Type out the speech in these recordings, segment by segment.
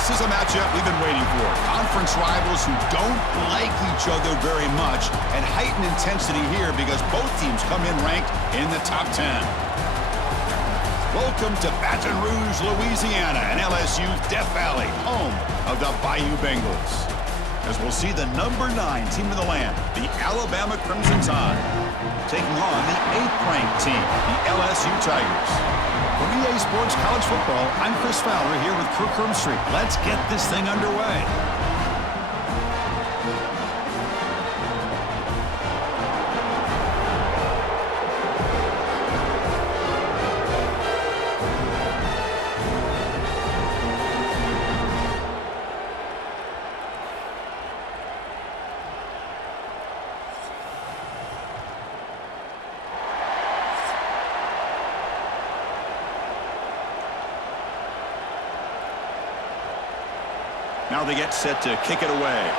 This is a matchup we've been waiting for. Conference rivals who don't like each other very much, and heightened intensity here because both teams come in ranked in the top 10. Welcome to Baton Rouge, Louisiana, and LSU's Death Valley, home of the Bayou Bengals. As we'll see the number 9 team in the land, the Alabama Crimson Tide, taking on the 8th-ranked team, the LSU Tigers. For EA Sports College Football, I'm Chris Fowler here with Kirk Hermstreet. Let's get this thing underway. Now they get set to kick it away.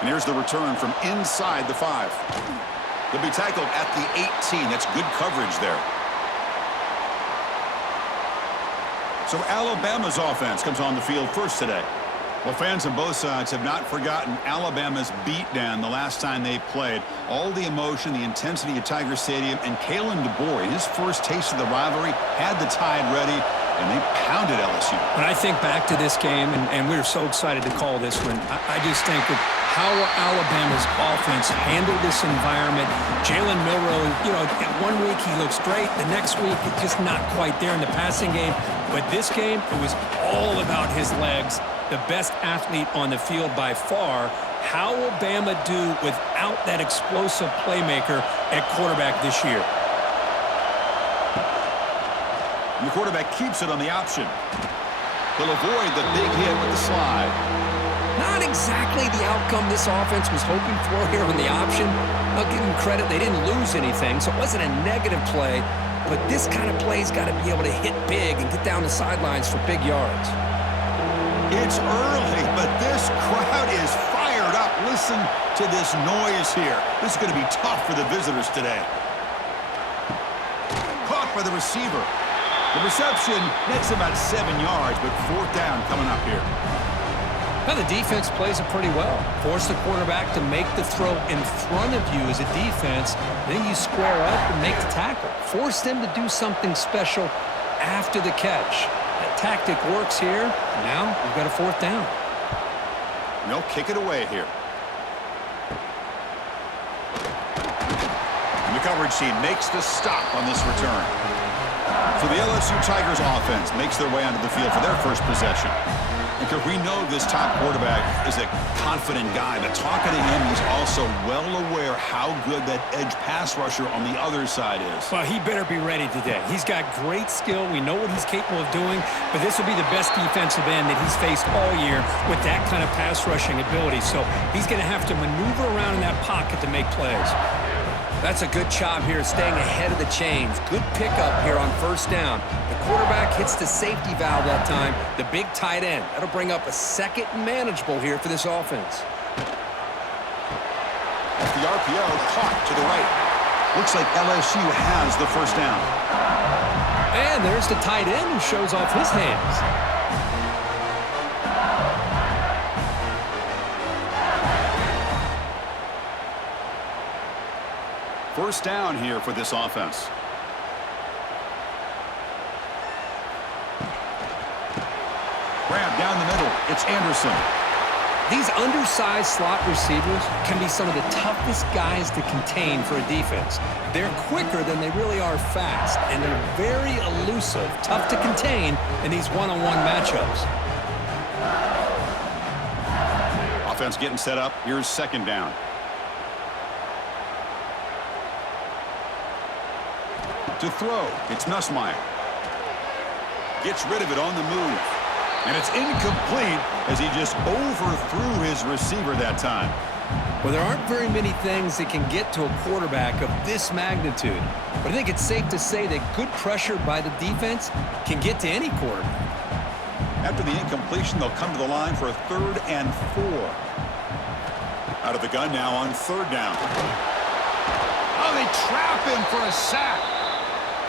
And here's the return from inside the 5. They'll be tackled at the 18. That's good coverage there. So Alabama's offense comes on the field first today. Well, fans on both sides have not forgotten Alabama's beatdown the last time they played. All the emotion, the intensity at Tiger Stadium, and Kalen DeBoer, his first taste of the rivalry, had the Tide ready, and they pounded LSU. When I think back to this game, and we were so excited to call this one, I just think of how Alabama's offense handled this environment. Jalen Milroe, one week he looks great. The next week, it's just not quite there in the passing game. But this game, it was all about his legs. The best athlete on the field by far. How will Bama do without that explosive playmaker at quarterback this year? And the quarterback keeps it on the option. He'll avoid the big hit with the slide. Not exactly the outcome this offense was hoping for here on the option. I'll give them credit, they didn't lose anything, so it wasn't a negative play. But this kind of play's got to be able to hit big and get down the sidelines for big yards. It's early, but this crowd is fired up. Listen to this noise here. This is going to be tough for the visitors today. Caught by the receiver. The reception nets about 7 yards, but 4th down coming up here. Well, the defense plays it pretty well. Force the quarterback to make the throw in front of you as a defense. Then you square up and make the tackle. Force them to do something special after the catch. That tactic works here. Now we've got a 4th down. They'll kick it away here. And the coverage team makes the stop on this return. So the LSU Tigers offense makes their way onto the field for their first possession. Because we know this top quarterback is a confident guy, but talking to him, he's also well aware how good that edge pass rusher on the other side is. Well, he better be ready today. He's got great skill. We know what he's capable of doing, but this will be the best defensive end that he's faced all year with that kind of pass rushing ability. So he's going to have to maneuver around in that pocket to make plays. That's a good job here, staying ahead of the chains. Good pickup here on 1st down. The quarterback hits the safety valve that time, the big tight end. That'll bring up a 2nd and manageable here for this offense. Off the RPO, caught to the right. Looks like LSU has the 1st down. And there's the tight end who shows off his hands. 1st down here for this offense. Grab down the middle. It's Anderson. These undersized slot receivers can be some of the toughest guys to contain for a defense. They're quicker than they really are fast, and they're very elusive, tough to contain in these one-on-one matchups. Offense getting set up. Here's 2nd down. To throw, it's Nussmeier. Gets rid of it on the move. And it's incomplete as he just overthrew his receiver that time. Well, there aren't very many things that can get to a quarterback of this magnitude. But I think it's safe to say that good pressure by the defense can get to any quarterback. After the incompletion, they'll come to the line for a 3rd and 4. Out of the gun now on 3rd down. Oh, they trap him for a sack.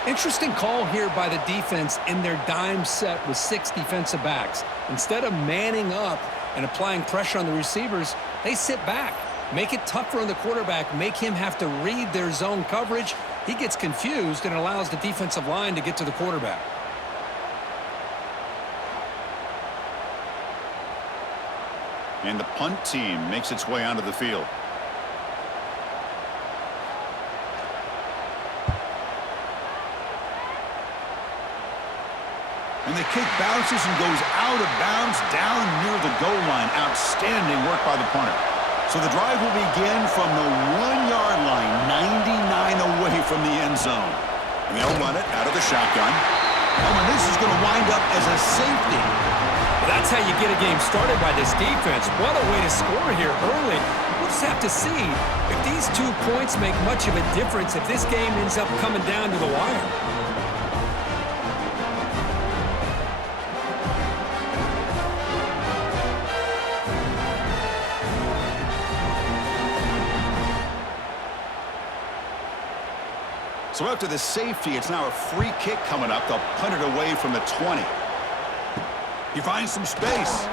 Interesting call here by the defense in their dime set with 6 defensive backs. Instead of manning up and applying pressure on the receivers, they sit back, make it tougher on the quarterback, make him have to read their zone coverage. He gets confused and allows the defensive line to get to the quarterback. And the punt team makes its way onto the field. And the kick bounces and goes out of bounds down near the goal line. Outstanding work by the punter. So the drive will begin from the 1-yard line, 99 away from the end zone. And they'll run it out of the shotgun. Oh, and this is going to wind up as a safety. Well, that's how you get a game started by this defense. What a way to score here early. We'll just have to see if these 2 points make much of a difference if this game ends up coming down to the wire. So after the safety, it's now a free kick coming up. They'll punt it away from the 20. He finds some space.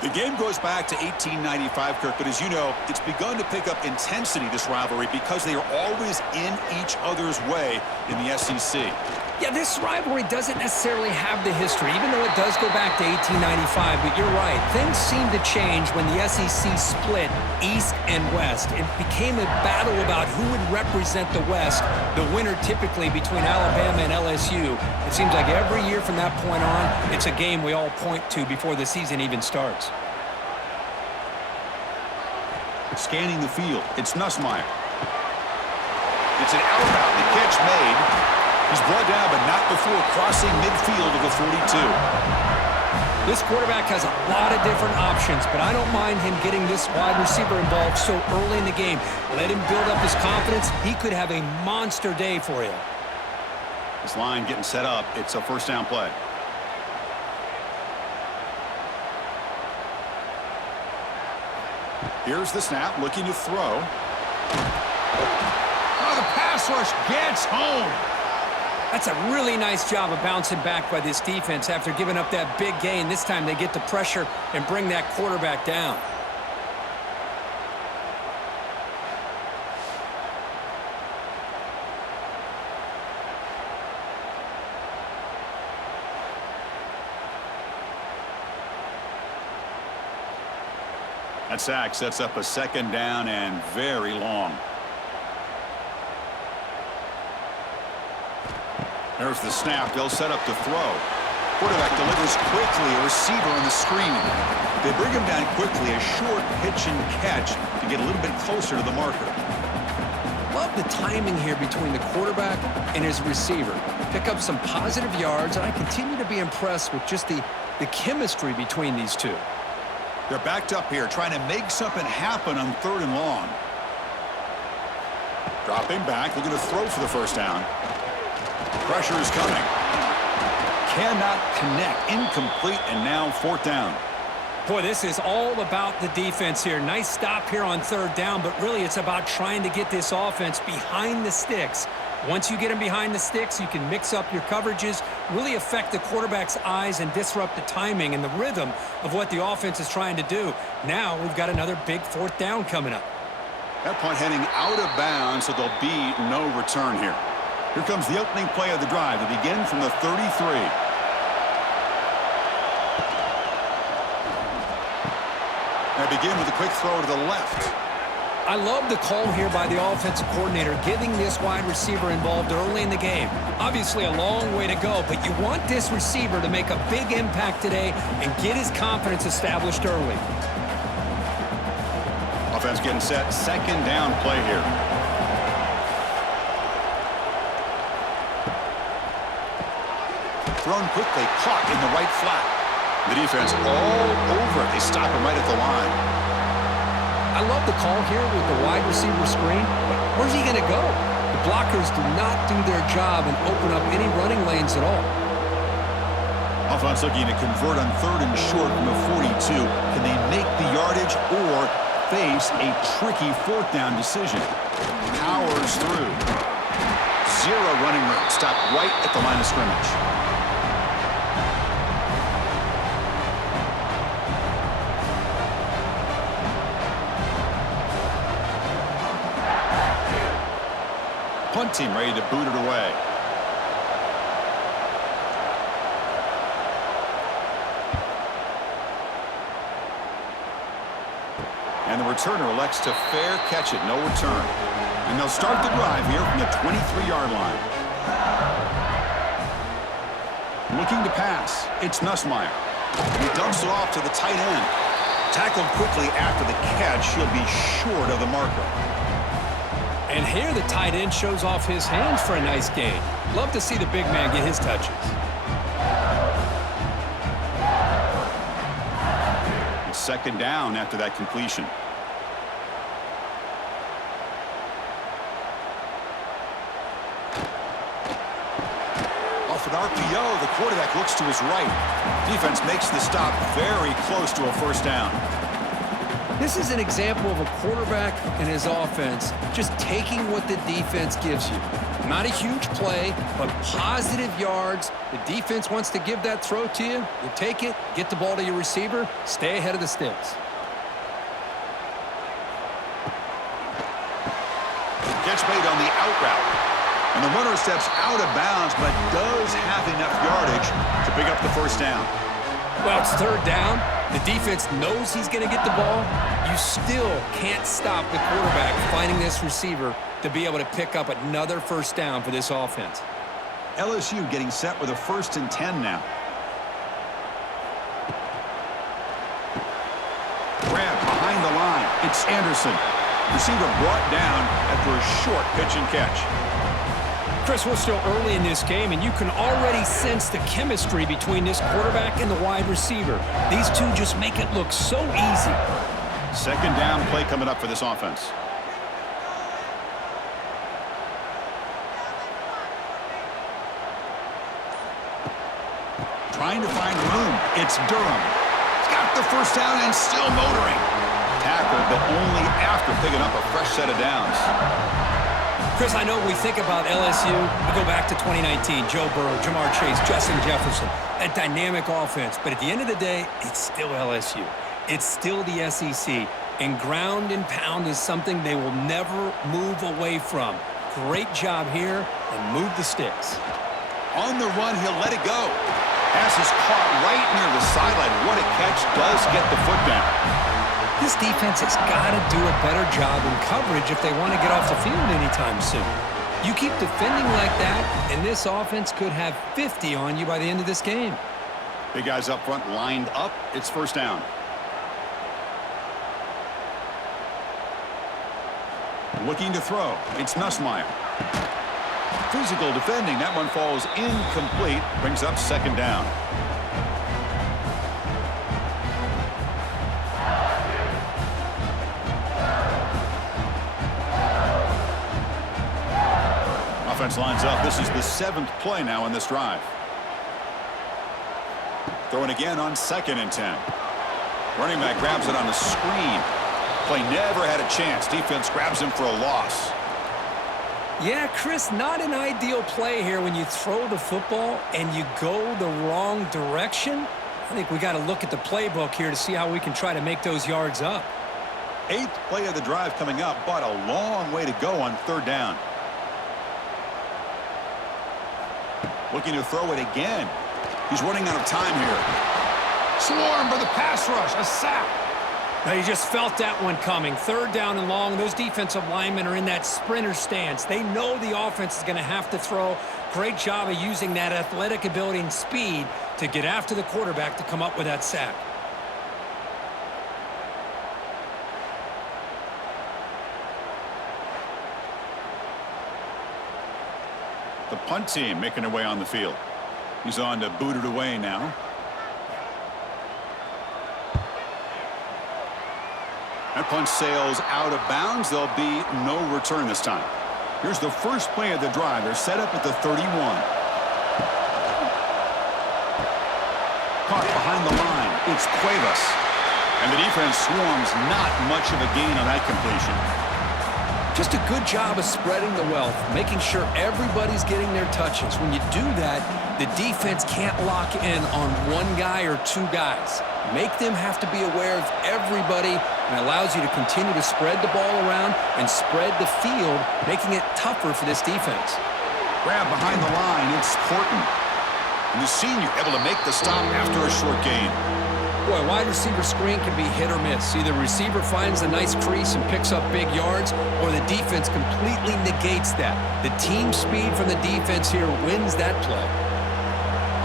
The game goes back to 1895, Kirk, but as you know, it's begun to pick up intensity, this rivalry, because they are always in each other's way in the SEC. Yeah, this rivalry doesn't necessarily have the history, even though it does go back to 1895, but you're right. Things seem to change when the SEC split East and West. It became a battle about who would represent the West, the winner typically between Alabama and LSU. It seems like every year from that point on, it's a game we all point to before the season even starts. Scanning the field, it's Nussmeier. It's an outbound. The catch made. He's brought down, but not before crossing midfield of the 42. This quarterback has a lot of different options, but I don't mind him getting this wide receiver involved so early in the game. Let him build up his confidence. He could have a monster day for you. This line getting set up. It's a first down play. Here's the snap, looking to throw. Oh, the pass rush gets home. That's a really nice job of bouncing back by this defense after giving up that big gain. This time they get the pressure and bring that quarterback down. That sack sets up a second down and very long. There's the snap. They'll set up to throw. Quarterback delivers quickly. A receiver on the screen. They bring him down quickly. A short pitch and catch to get a little bit closer to the marker. Love the timing here between the quarterback and his receiver. Pick up some positive yards, and I continue to be impressed with just the chemistry between these two. They're backed up here, trying to make something happen on 3rd and long. Dropping back, looking to throw for the first down. Pressure is coming. Cannot connect. Incomplete, and now 4th down. Boy, this is all about the defense here. Nice stop here on 3rd down, but really it's about trying to get this offense behind the sticks. Once you get them behind the sticks, you can mix up your coverages, really affect the quarterback's eyes and disrupt the timing and the rhythm of what the offense is trying to do. Now we've got another big 4th down coming up. That punt heading out of bounds, so there'll be no return here. Here comes the opening play of the drive. They begin from the 33. They begin with a quick throw to the left. I love the call here by the offensive coordinator, getting this wide receiver involved early in the game. Obviously a long way to go, but you want this receiver to make a big impact today and get his confidence established early. Offense getting set. Second down play here. Thrown quickly, caught in the right flat. The defense all over it. They stop him right at the line. I love the call here with the wide receiver screen, but where's he going to go? The blockers do not do their job and open up any running lanes at all. Offense looking to convert on 3rd and short from the 42. Can they make the yardage or face a tricky 4th down decision? Powers through. 0 running room. stopped right at the line of scrimmage. Punt team ready to boot it away. And the returner elects to fair catch it, no return. And they'll start the drive here from the 23-yard line. Looking to pass, it's Nussmeier. He dumps it off to the tight end. Tackled quickly after the catch, he'll be short of the marker. And here the tight end shows off his hands for a nice gain. Love to see the big man get his touches. It's second down after that completion. Off an RPO, the quarterback looks to his right. Defense makes the stop very close to a first down. This is an example of a quarterback and his offense just taking what the defense gives you. Not a huge play, but positive yards. The defense wants to give that throw to you. You take it, get the ball to your receiver, stay ahead of the sticks. Catch made on the out route. And the runner steps out of bounds, but does have enough yardage to pick up the first down. Well, it's third down. The defense knows he's going to get the ball. You still can't stop the quarterback finding this receiver to be able to pick up another first down for this offense. LSU getting set with a 1st and 10 now. Grab behind the line. It's Anderson. Receiver brought down after a short pitch and catch. Chris, we're still early in this game, and you can already sense the chemistry between this quarterback and the wide receiver. These two just make it look so easy. Second down play coming up for this offense. Trying to find room. It's Durham. He's got the first down and still motoring. Tackled, but only after picking up a fresh set of downs. Chris, I know we think about LSU. We go back to 2019, Joe Burrow, Jamar Chase, Justin Jefferson, that dynamic offense. But at the end of the day, it's still LSU. It's still the SEC. And ground and pound is something they will never move away from. Great job here, and move the sticks. On the run, he'll let it go. Pass is caught right near the sideline. What a catch, does get the foot down. This defense has got to do a better job in coverage if they want to get off the field anytime soon. You keep defending like that, and this offense could have 50 on you by the end of this game. Big guys up front lined up. It's first down. Looking to throw. It's Nussmeier. Physical defending. That one falls incomplete. Brings up second down. Offense lines up. This is the 7th play now in this drive. Throwing again on 2nd and 10. Running back grabs it on the screen. Play never had a chance. Defense grabs him for a loss. Yeah, Chris, not an ideal play here when you throw the football and you go the wrong direction. I think we got to look at the playbook here to see how we can try to make those yards up. 8th play of the drive coming up, but a long way to go on third down. Looking to throw it again. He's running out of time here. Swarmed by the pass rush. A sack. Now you just felt that one coming. Third down and long. Those defensive linemen are in that sprinter stance. They know the offense is going to have to throw. Great job of using that athletic ability and speed to get after the quarterback to come up with that sack. The punt team making their way on the field. He's on to boot it away now. That punt sails out of bounds. There'll be no return this time. Here's the first play of the drive. They're set up at the 31. Caught behind the line. It's Cuevas. And the defense swarms. Not much of a gain on that completion. Just a good job of spreading the wealth, making sure everybody's getting their touches. When you do that, the defense can't lock in on one guy or two guys. Make them have to be aware of everybody, and allows you to continue to spread the ball around and spread the field, making it tougher for this defense. Grab behind the line, it's Horton. And the senior able to make the stop after a short gain. Boy, wide receiver screen can be hit or miss. Either receiver finds a nice crease and picks up big yards, or the defense completely negates that. The team speed from the defense here wins that play.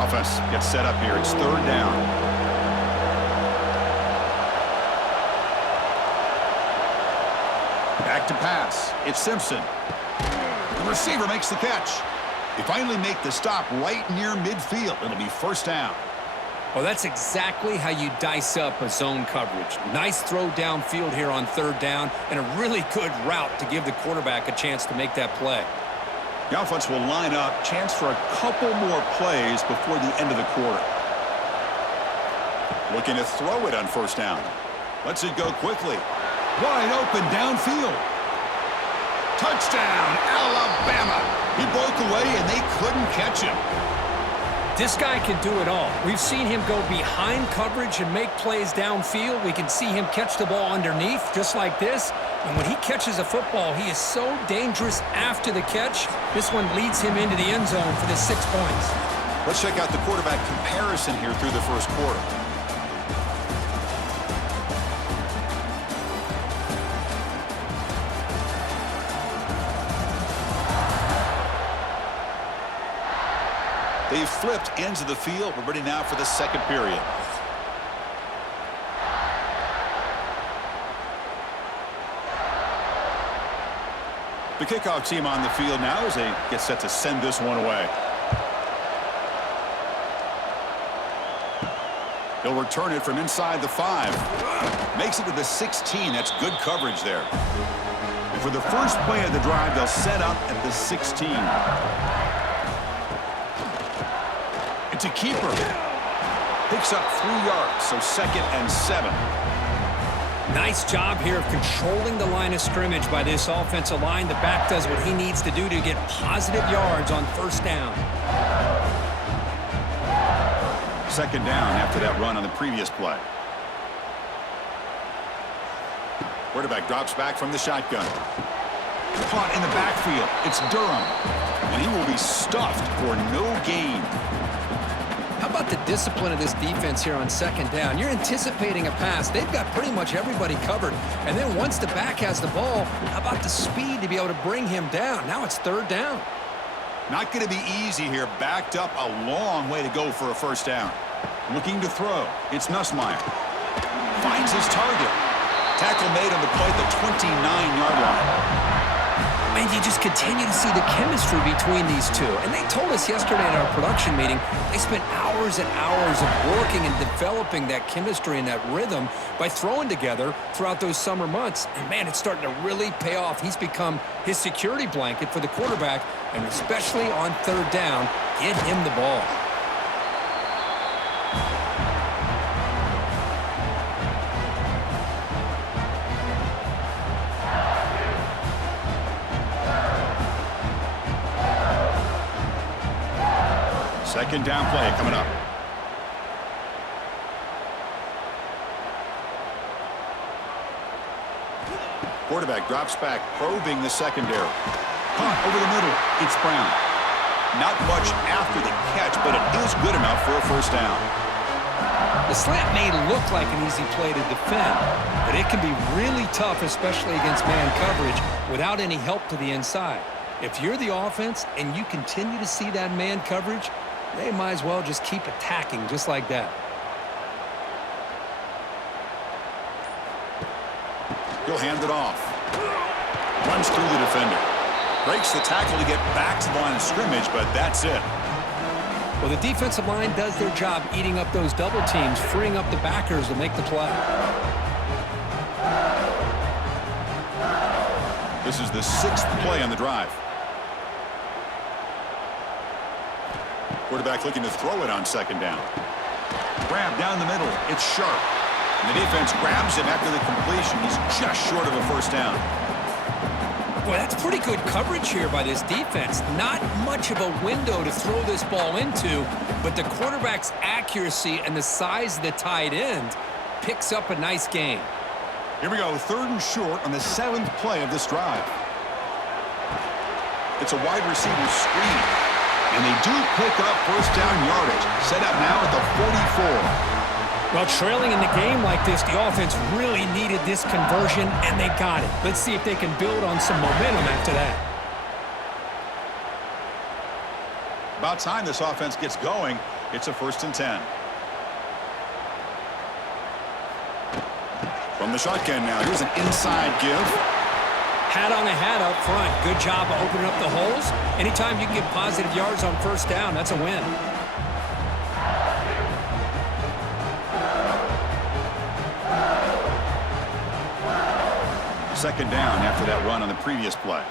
Offense gets set up here. It's third down. Back to pass. It's Simpson. The receiver makes the catch. They finally make the stop right near midfield. It'll be first down. Well, that's exactly how you dice up a zone coverage. Nice throw downfield here on third down, and a really good route to give the quarterback a chance to make that play. The offense will line up. Chance for a couple more plays before the end of the quarter. Looking to throw it on first down. Lets it go quickly. Wide open downfield. Touchdown, Alabama. He broke away, and they couldn't catch him. This guy can do it all. We've seen him go behind coverage and make plays downfield. We can see him catch the ball underneath, just like this. And when he catches a football, he is so dangerous after the catch. This one leads him into the end zone for the 6 points. Let's check out the quarterback comparison here through the first quarter. They've flipped ends of the field. We're ready now for the second period. The kickoff team on the field now as they get set to send this one away. He'll return it from inside the 5. Makes it to the 16. That's good coverage there. And for the first play of the drive, they'll set up at the 16. It's a keeper. Picks up 3 yards, so 2nd and 7. Nice job here of controlling the line of scrimmage by this offensive line. The back does what he needs to do to get positive yards on first down. 2nd down after that run on the previous play. Quarterback drops back from the shotgun. Caught in the backfield. It's Durham. And he will be stuffed for no gain. How about the discipline of this defense here on 2nd down? You're anticipating a pass. They've got pretty much everybody covered. And then once the back has the ball, how about the speed to be able to bring him down? Now it's 3rd down. Not going to be easy here. Backed up a long way to go for a first down. Looking to throw. It's Nussmeier. Finds his target. Tackle made on the play at the 29-yard line. And you just continue to see the chemistry between these two. And they told us yesterday at our production meeting, they spent hours and hours of working and developing that chemistry and that rhythm by throwing together throughout those summer months. And, man, it's starting to really pay off. He's become his security blanket for the quarterback, and especially on 3rd down, get him the ball. Second down play coming up. Quarterback drops back, probing the secondary. Caught over the middle. It's Brown. Not much after the catch, but it is good enough for a first down. The slant may look like an easy play to defend, but it can be really tough, especially against man coverage, without any help to the inside. If you're the offense and you continue to see that man coverage, they might as well just keep attacking just like that. He'll hand it off. Runs through the defender. Breaks the tackle to get back to the line of scrimmage, but that's it. Well, the defensive line does their job eating up those double teams, freeing up the backers to make the play. This is the 6th play on the drive. Quarterback looking to throw it on 2nd down. Grab down the middle. It's Sharp. And the defense grabs him after the completion. He's just short of a first down. Boy, that's pretty good coverage here by this defense. Not much of a window to throw this ball into, but the quarterback's accuracy and the size of the tight end picks up a nice gain. Here we go, 3rd and short on the 7th play of this drive. It's a wide receiver screen, and they do pick up first down yardage. Set up now at the 44. Well, trailing in the game like this, the offense really needed this conversion, and they got it. Let's see if they can build on some momentum after that. About time this offense gets going. It's a 1st and 10. From the shotgun now, here's an inside give. Hat on a hat up front. Good job of opening up the holes. Anytime you can get positive yards on first down, that's a win. 2nd down after that run on the previous play.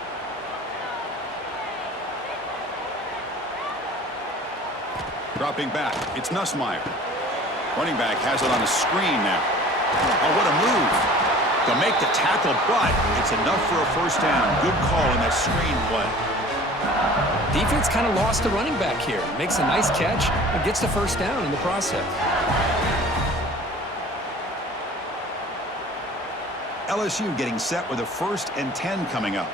Dropping back, it's Nussmeier. Running back has it on a screen now. Oh, what a move. They'll make the tackle, but it's enough for a first down. Good call in that screen play. Defense kind of lost the running back here. Makes a nice catch and gets the first down in the process. LSU getting set with a 1st and 10 coming up.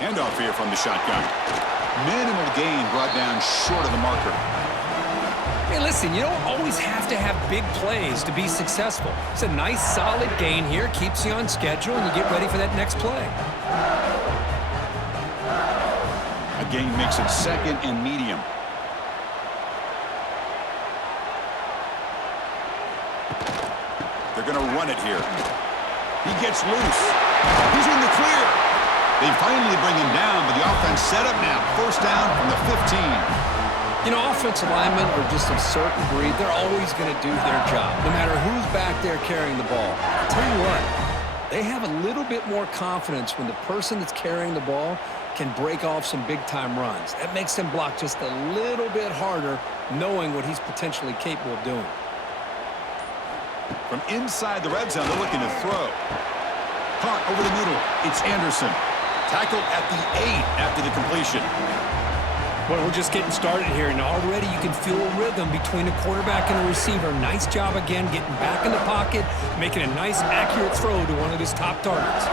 Handoff here from the shotgun. Minimal gain brought down short of the marker. Hey, listen, you don't always have to have big plays to be successful. It's a nice, solid gain here. Keeps you on schedule, and you get ready for that next play. A gain makes it 2nd and medium. They're going to run it here. He gets loose. He's in the clear. They finally bring him down, but the offense set up now. First down from the 15. You know, offensive linemen are just a certain breed. They're always going to do their job, no matter who's back there carrying the ball. I'll tell you what, they have a little bit more confidence when the person that's carrying the ball can break off some big-time runs. That makes them block just a little bit harder, knowing what he's potentially capable of doing. From inside the red zone, they're looking to throw. Caught over the middle. It's Anderson. Tackled at the 8 after the completion. Well, we're just getting started here, and already you can feel a rhythm between the quarterback and the receiver. Nice job again getting back in the pocket, making a nice, accurate throw to one of his top targets.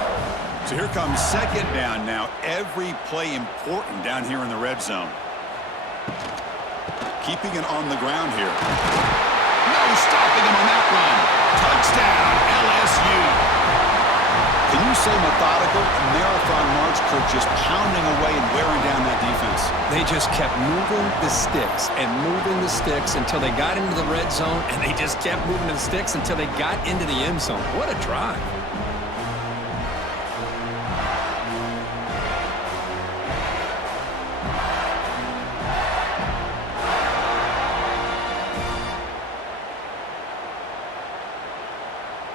So here comes 2nd down now. Every play important down here in the red zone. Keeping it on the ground here. No stopping him on that run. Touchdown, LSU. Can you say methodical? A marathon march, Kirk, just pounding away and wearing down that defense. They just kept moving the sticks and moving the sticks until they got into the red zone, and they just kept moving the sticks until they got into the end zone. What a drive.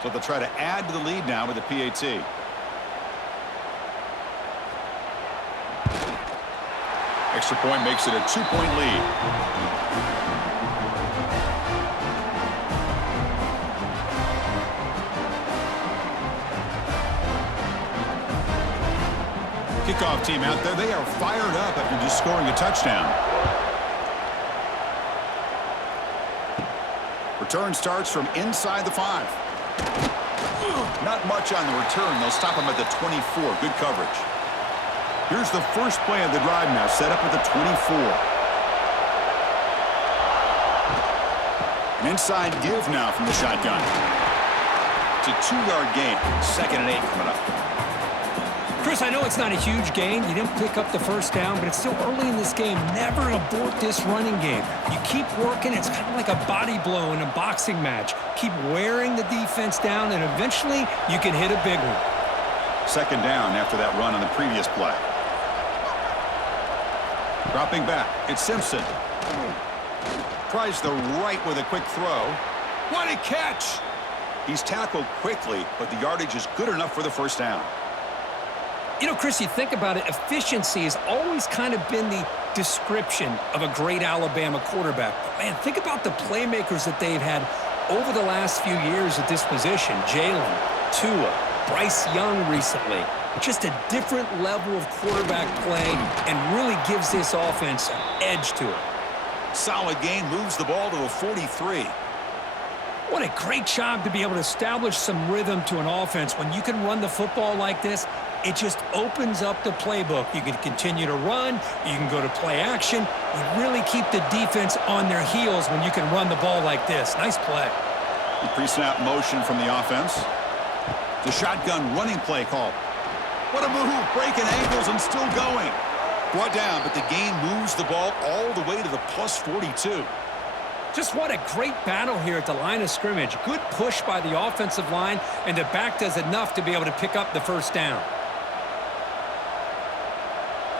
So they'll try to add to the lead now with the PAT. Extra point makes it a 2-point lead. Kickoff team out there. They are fired up after just scoring a touchdown. Return starts from inside the 5. Not much on the return. They'll stop him at the 24. Good coverage. Here's the first play of the drive now, set up at the 24. An inside give now from the shotgun. It's a 2-yard gain. 2nd and 8 coming up. Chris, I know it's not a huge gain. You didn't pick up the first down, but it's still early in this game. Never abort this running game. You keep working. It's kind of like a body blow in a boxing match. Keep wearing the defense down, and eventually you can hit a big one. 2nd down after that run on the previous play. Dropping back, it's Simpson. Tries the right with a quick throw. What a catch! He's tackled quickly, but the yardage is good enough for the first down. You know, Chris, you think about it, efficiency has always kind of been the description of a great Alabama quarterback. But, man, think about the playmakers that they've had over the last few years at this position, Jalen, Tua, Bryce Young recently, just a different level of quarterback play and really gives this offense an edge to it. Solid gain, moves the ball to the 43. What a great job to be able to establish some rhythm to an offense. When you can run the football like this, it just opens up the playbook. You can continue to run. You can go to play action. You really keep the defense on their heels when you can run the ball like this. Nice play. The pre-snap motion from the offense. The shotgun running play call. What a move, breaking ankles and still going. Brought down, but the gain moves the ball all the way to the plus 42. Just what a great battle here at the line of scrimmage. Good push by the offensive line, and the back does enough to be able to pick up the first down.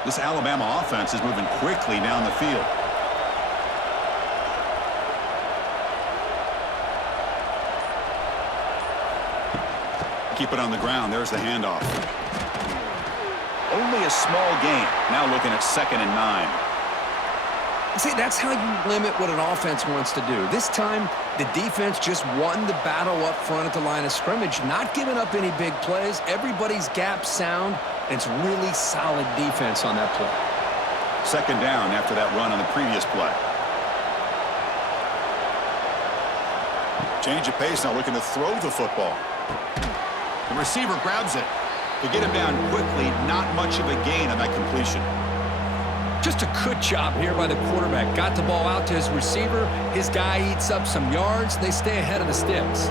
This Alabama offense is moving quickly down the field. Keep it on the ground. There's the handoff. Only a small gain. Now looking at 2nd and 9. See, that's how you limit what an offense wants to do. This time, the defense just won the battle up front at the line of scrimmage, not giving up any big plays. Everybody's gap sound. It's really solid defense on that play. 2nd down after that run on the previous play. Change of pace, now looking to throw the football. The receiver grabs it. To get him down quickly, not much of a gain on that completion. Just a good job here by the quarterback. Got the ball out to his receiver. His guy eats up some yards. They stay ahead of the sticks.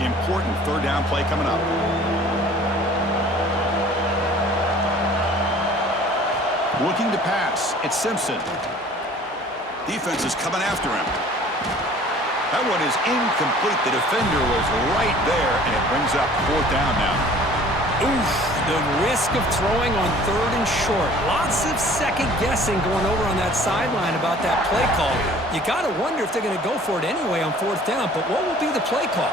The important 3rd down play coming up. Looking to pass. It's Simpson. Defense is coming after him. That one is incomplete. The defender was right there, and it brings up 4th down now. Oof, the risk of throwing on 3rd and short. Lots of second guessing going over on that sideline about that play call. You got to wonder if they're going to go for it anyway on 4th down, but what will be the play call?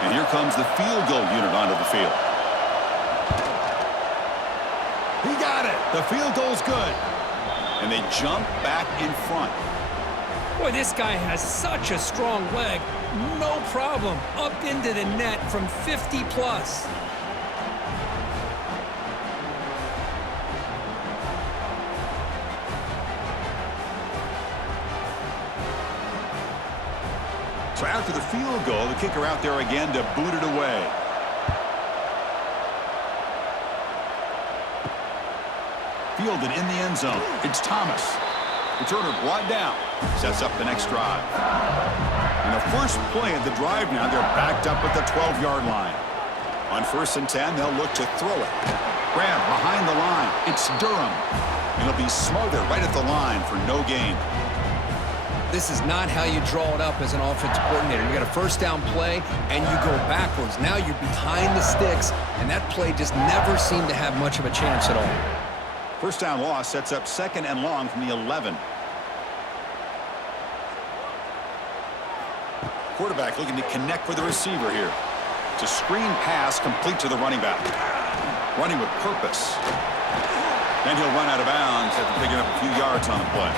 And here comes the field goal unit onto the field. He got it. The field goal's good. And they jump back in front. Boy, this guy has such a strong leg. No problem. Up into the net from 50 plus. So after the field goal, the kicker out there again to boot it away. Fielded in the end zone. It's Thomas. Returner brought down. Sets up the next drive. And the first play of the drive now, they're backed up at the 12-yard line. On 1st and 10, they'll look to throw it. Grab behind the line. It's Durham. And it'll be Smother right at the line for no gain. This is not how you draw it up as an offensive coordinator. You got a 1st down play, and you go backwards. Now you're behind the sticks, and that play just never seemed to have much of a chance at all. 1st down loss sets up 2nd and long from the 11. Quarterback looking to connect with the receiver here. It's a screen pass complete to the running back. Running with purpose. Then he'll run out of bounds after picking up a few yards on the play.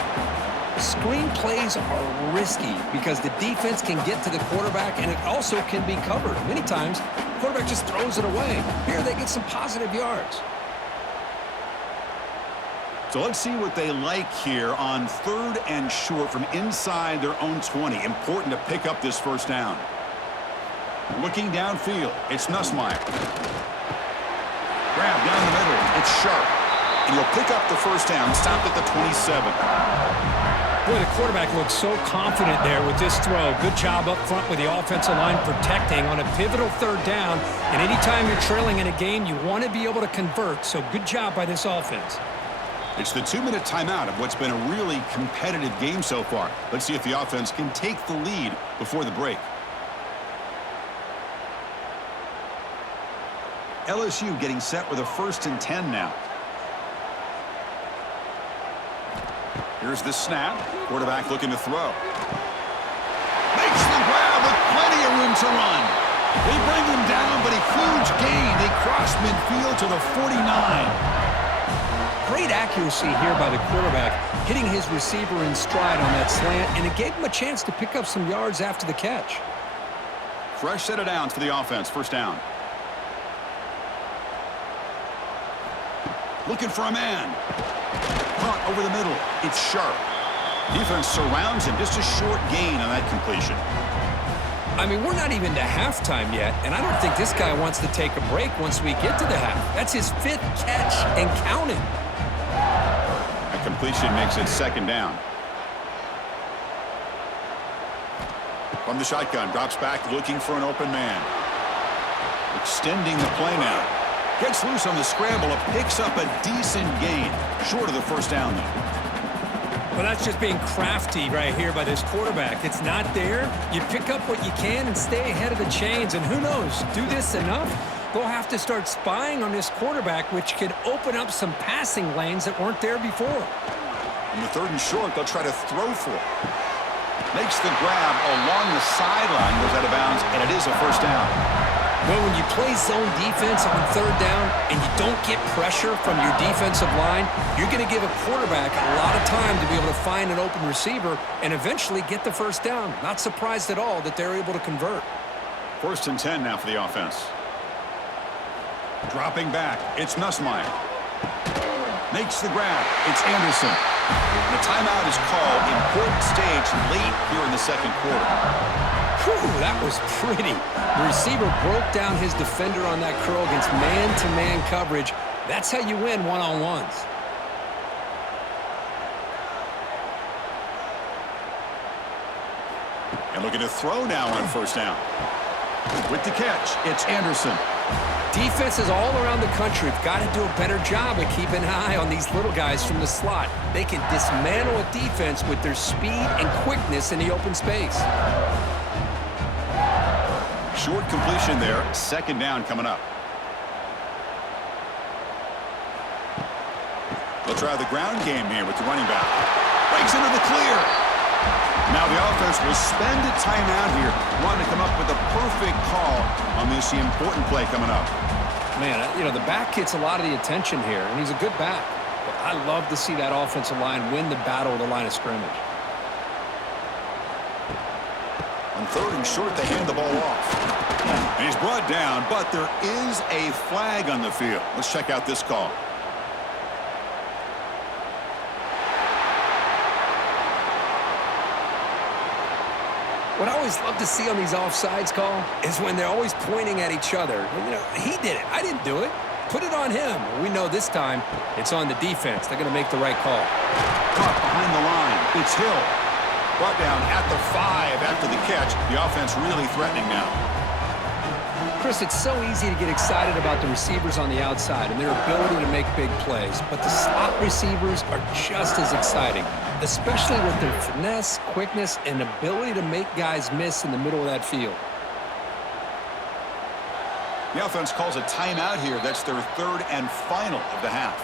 Screen plays are risky because the defense can get to the quarterback, and it also can be covered. Many times, the quarterback just throws it away. Here, they get some positive yards. So let's see what they like here on 3rd and short from inside their own 20. Important to pick up this 1st down. Looking downfield, it's Nussmeier. Grab down the middle, it's Sharp. And he'll pick up the 1st down, stop at the 27. Boy, the quarterback looks so confident there with this throw. Good job up front with the offensive line protecting on a pivotal 3rd down. And anytime you're trailing in a game, you want to be able to convert. So good job by this offense. It's the 2-minute timeout of what's been a really competitive game so far. Let's see if the offense can take the lead before the break. LSU getting set with a 1st and 10 now. Here's the snap. Quarterback looking to throw. Makes the grab with plenty of room to run. They bring him down, but a huge gain. They cross midfield to the 49. Great accuracy here by the quarterback, hitting his receiver in stride on that slant, and it gave him a chance to pick up some yards after the catch. Fresh set of downs for the offense. First down. Looking for a man. Caught over the middle. It's sharp. Defense surrounds him. Just a short gain on that completion. I mean, we're not even to halftime yet, and I don't think this guy wants to take a break once we get to the half. That's his 5th catch and counting. A completion makes it second down. From the shotgun, drops back looking for an open man. Extending the play now. Gets loose on the scramble, and picks up a decent gain. Short of the first down, though. Well, that's just being crafty right here by this quarterback. It's not there. You pick up what you can and stay ahead of the chains. And who knows, do this enough, they'll have to start spying on this quarterback, which could open up some passing lanes that weren't there before. In the 3rd and short, they'll try to throw for it. Makes the grab along the sideline, goes out of bounds, and it is a first down. Well, when you play zone defense on 3rd down and you don't get pressure from your defensive line, you're going to give a quarterback a lot of time to be able to find an open receiver and eventually get the first down. Not surprised at all that they're able to convert. 1st and 10 now for the offense. Dropping back, it's Nussmeier. Makes the grab, it's Anderson. And a timeout is called. Important stage late here in the 2nd quarter. Whew, that was pretty. The receiver broke down his defender on that curl against man-to-man coverage. That's how you win one-on-ones. And looking to throw now on first down. With the catch, it's Anderson. Defenses all around the country have got to do a better job of keeping an eye on these little guys from the slot. They can dismantle a defense with their speed and quickness in the open space. Short completion there. 2nd down coming up. They'll try the ground game here with the running back. Breaks into the clear. Now the offense will spend a timeout here, wanting to come up with a perfect call on this important play coming up. Man, you know, the back gets a lot of the attention here, and he's a good back. But I love to see that offensive line win the battle of the line of scrimmage. On 3rd and short, they hand the ball off. And he's brought down, but there is a flag on the field. Let's check out this call. What I always love to see on these offsides call is when they're always pointing at each other. You know, he did it. I didn't do it. Put it on him. We know this time it's on the defense. They're going to make the right call. Caught behind the line. It's Hill. Brought down at the 5 after the catch. The offense really threatening now. Chris, it's so easy to get excited about the receivers on the outside and their ability to make big plays, but the slot receivers are just as exciting, especially with their finesse, quickness, and ability to make guys miss in the middle of that field. The offense calls a timeout here. That's their 3rd and final of the half.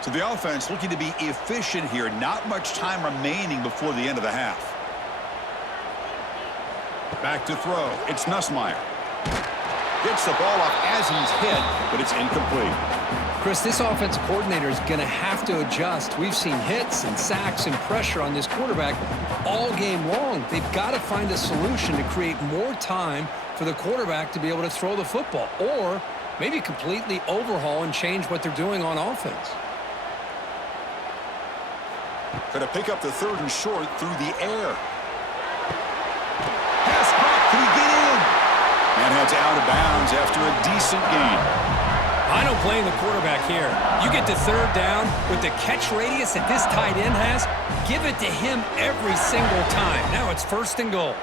So the offense looking to be efficient here. Not much time remaining before the end of the half. Back to throw. It's Nussmeier. Gets the ball off as he's hit, but it's incomplete. Chris, this offensive coordinator is going to have to adjust. We've seen hits and sacks and pressure on this quarterback all game long. They've got to find a solution to create more time for the quarterback to be able to throw the football, or maybe completely overhaul and change what they're doing on offense. Try to pick up the 3rd and short through the air. Pass caught. Can he get in? And heads out of bounds after a decent gain. I don't blame the quarterback here. You get to 3rd down with the catch radius that this tight end has, give it to him every single time. Now it's 1st and goal.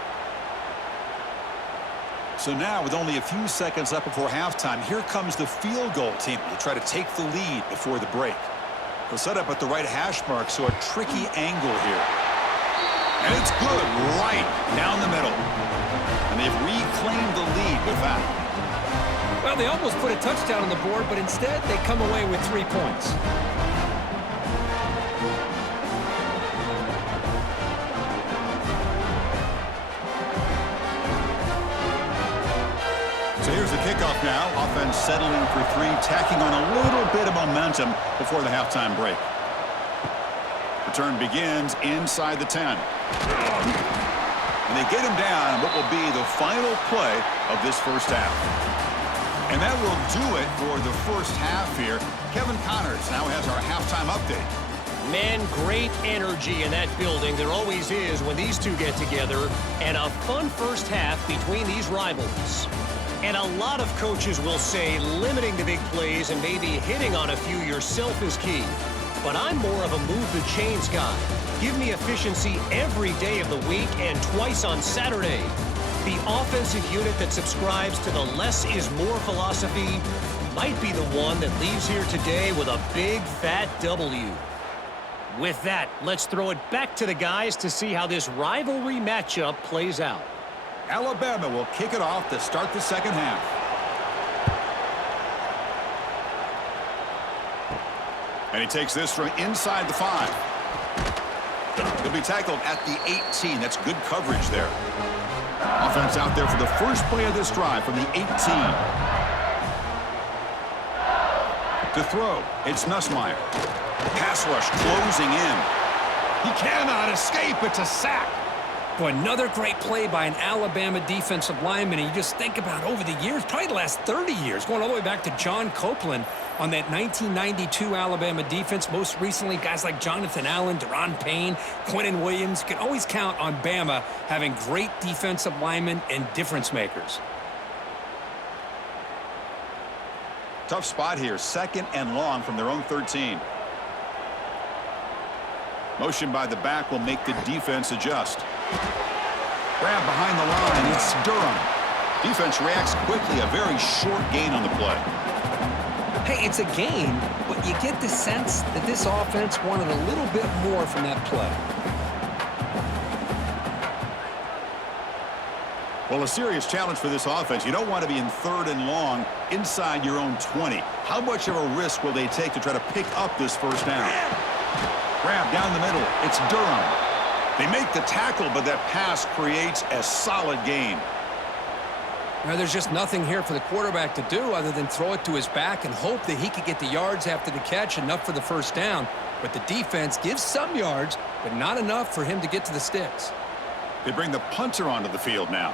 So now, with only a few seconds left before halftime, here comes the field goal team to try to take the lead before the break. They'll set up at the right hash mark, so a tricky angle here. And it's good right down the middle. And they've reclaimed the lead with that. Well, they almost put a touchdown on the board, but instead they come away with 3 points. So here's the kickoff now. Offense settling for three, tacking on a little bit of momentum before the halftime break. Return begins inside the 10. And they get him down what will be the final play of this first half. And that will do it for the first half here. Kevin Connors now has our halftime update. Man, great energy in that building. There always is when these two get together. And a fun first half between these rivals. And a lot of coaches will say limiting the big plays and maybe hitting on a few yourself is key. But I'm more of a move the chains guy. Give me efficiency every day of the week and twice on Saturday. The offensive unit that subscribes to the less is more philosophy might be the one that leaves here today with a big fat W. With that, let's throw it back to the guys to see how this rivalry matchup plays out. Alabama will kick it off to start the second half. And he takes this from inside the 5. He'll be tackled at the 18. That's good coverage there. Offense out there for the first play of this drive from the 18. To throw, it's Nussmeier. Pass rush closing in. He cannot escape. It's a sack. Boy, another great play by an Alabama defensive lineman. And you just think about over the years, probably the last 30 years, going all the way back to John Copeland on that 1992 Alabama defense. Most recently, guys like Jonathan Allen, Deron Payne, Quentin Williams. You can always count on Bama having great defensive linemen and difference makers. Tough spot here. Second and long from their own 13. Motion by the back will make the defense adjust. Grab behind the line. It's Durham. Defense reacts quickly. A very short gain on the play. Hey, it's a gain, but you get the sense that this offense wanted a little bit more from that play. Well, a serious challenge for this offense. You don't want to be in third and long inside your own 20. How much of a risk will they take to try to pick up this first down? Grab down the middle. It's Durham. They make the tackle, but that pass creates a solid gain. Well, there's just nothing here for the quarterback to do other than throw it to his back and hope that he could get the yards after the catch, enough for the first down. But the defense gives some yards, but not enough for him to get to the sticks. They bring the punter onto the field now.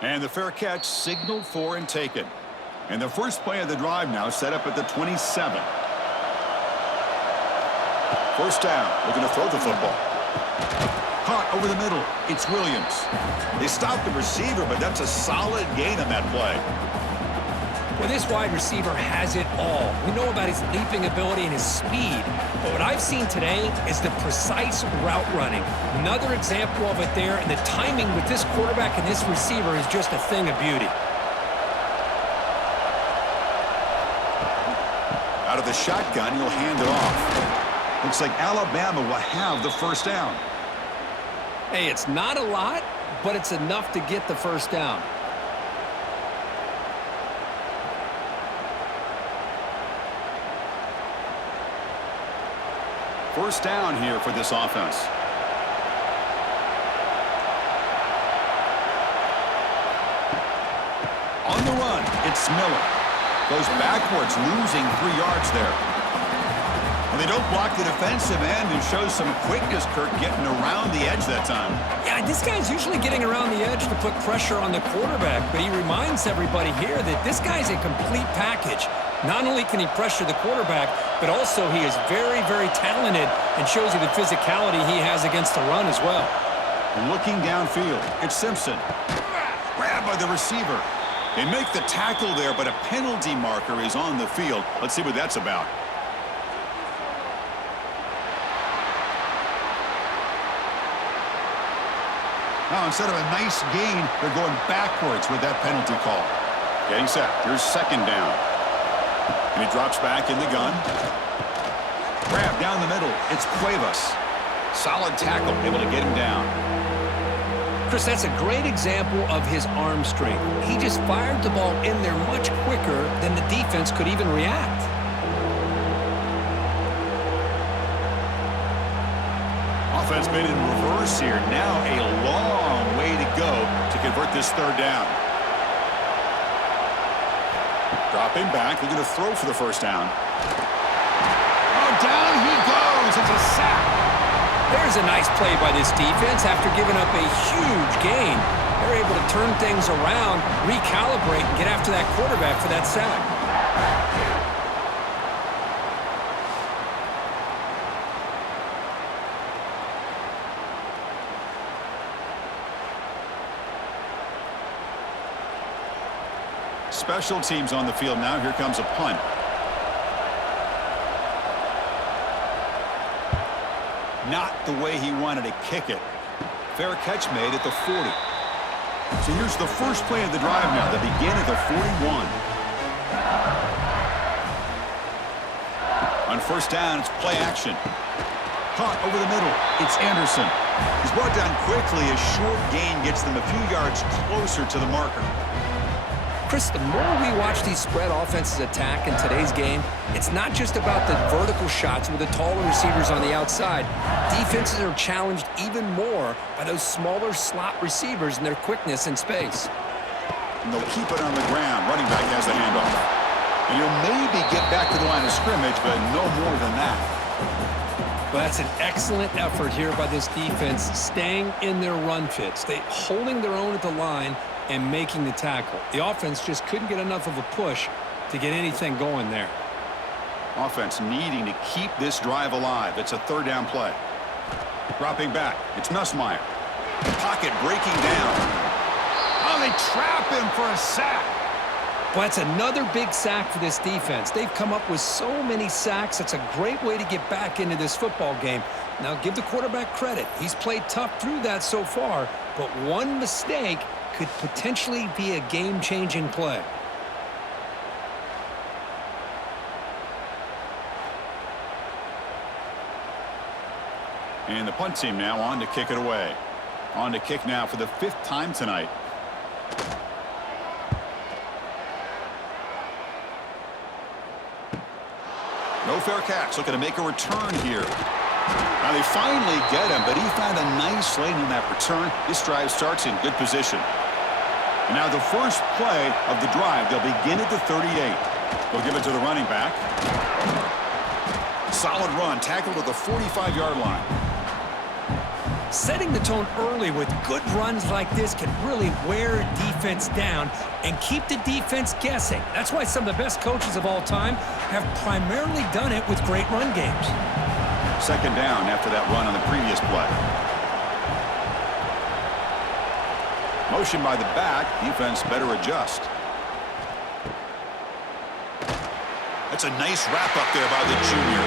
And the fair catch signaled for and taken. And the first play of the drive now set up at the 27. First down, looking to throw the football. Caught over the middle. It's Williams. They stopped the receiver, but that's a solid gain on that play. Well, this wide receiver has it all. We know about his leaping ability and his speed, but what I've seen today is the precise route running. Another example of it there, and the timing with this quarterback and this receiver is just a thing of beauty. Out of the shotgun, he'll hand it off. Looks like Alabama will have the first down. Hey, it's not a lot, but it's enough to get the first down. First down here for this offense. On the run, it's Miller. Goes backwards, losing 3 yards there. And they don't block the defensive end, who shows some quickness, Kirk, getting around the edge that time. Yeah, this guy's usually getting around the edge to put pressure on the quarterback, but he reminds everybody here that this guy's a complete package. Not only can he pressure the quarterback, but also he is very, very talented and shows you the physicality he has against the run as well. Looking downfield, it's Simpson. Grabbed by the receiver. They make the tackle there, but a penalty marker is on the field. Let's see what that's about. Now, instead of a nice gain, they're going backwards with that penalty call. Getting set. Here's second down. And he drops back in the gun. Grab down the middle. It's Cuevas. Solid tackle, able to get him down. Chris, that's a great example of his arm strength. He just fired the ball in there much quicker than the defense could even react. Offense made in reverse here. Now a long way to go to convert this third down. Dropping back, looking to throw for the first down. Oh, down he goes. It's a sack. There's a nice play by this defense after giving up a huge gain. They're able to turn things around, recalibrate, and get after that quarterback for that sack. Special teams on the field now. Here comes a punt. Not the way he wanted to kick it. Fair catch made at the 40. So here's the first play of the drive now. They begin at the 41. On first down, it's play action. Caught over the middle. It's Anderson. He's brought down quickly. A short gain gets them a few yards closer to the marker. Chris, the more we watch these spread offenses attack in today's game, it's not just about the vertical shots with the taller receivers on the outside. Defenses are challenged even more by those smaller slot receivers and their quickness in space. And they'll keep it on the ground. Running back has the handoff. And you'll maybe get back to the line of scrimmage, but no more than that. Well, that's an excellent effort here by this defense, staying in their run fits. They holding their own at the line and making the tackle. The offense just couldn't get enough of a push to get anything going there. Offense needing to keep this drive alive. It's a third down play. Dropping back. It's Nussmeier. The pocket breaking down. Oh, they trap him for a sack. Well, that's another big sack for this defense. They've come up with so many sacks. It's a great way to get back into this football game. Now, give the quarterback credit. He's played tough through that so far, but one mistake could potentially be a game-changing play. And the punt team now on to kick it away. On to kick now for the 5th time tonight. No fair catch. Looking to make a return here. Now they finally get him, but he found a nice lane in that return. This drive starts in good position. And now the first play of the drive. They'll begin at the 38. They'll give it to the running back. Solid run, tackled at the 45-yard line. Setting the tone early with good runs like this can really wear a defense down and keep the defense guessing. That's why some of the best coaches of all time have primarily done it with great run games. Second down after that run on the previous play. Motion by the back. Defense better adjust. That's a nice wrap up there by the junior.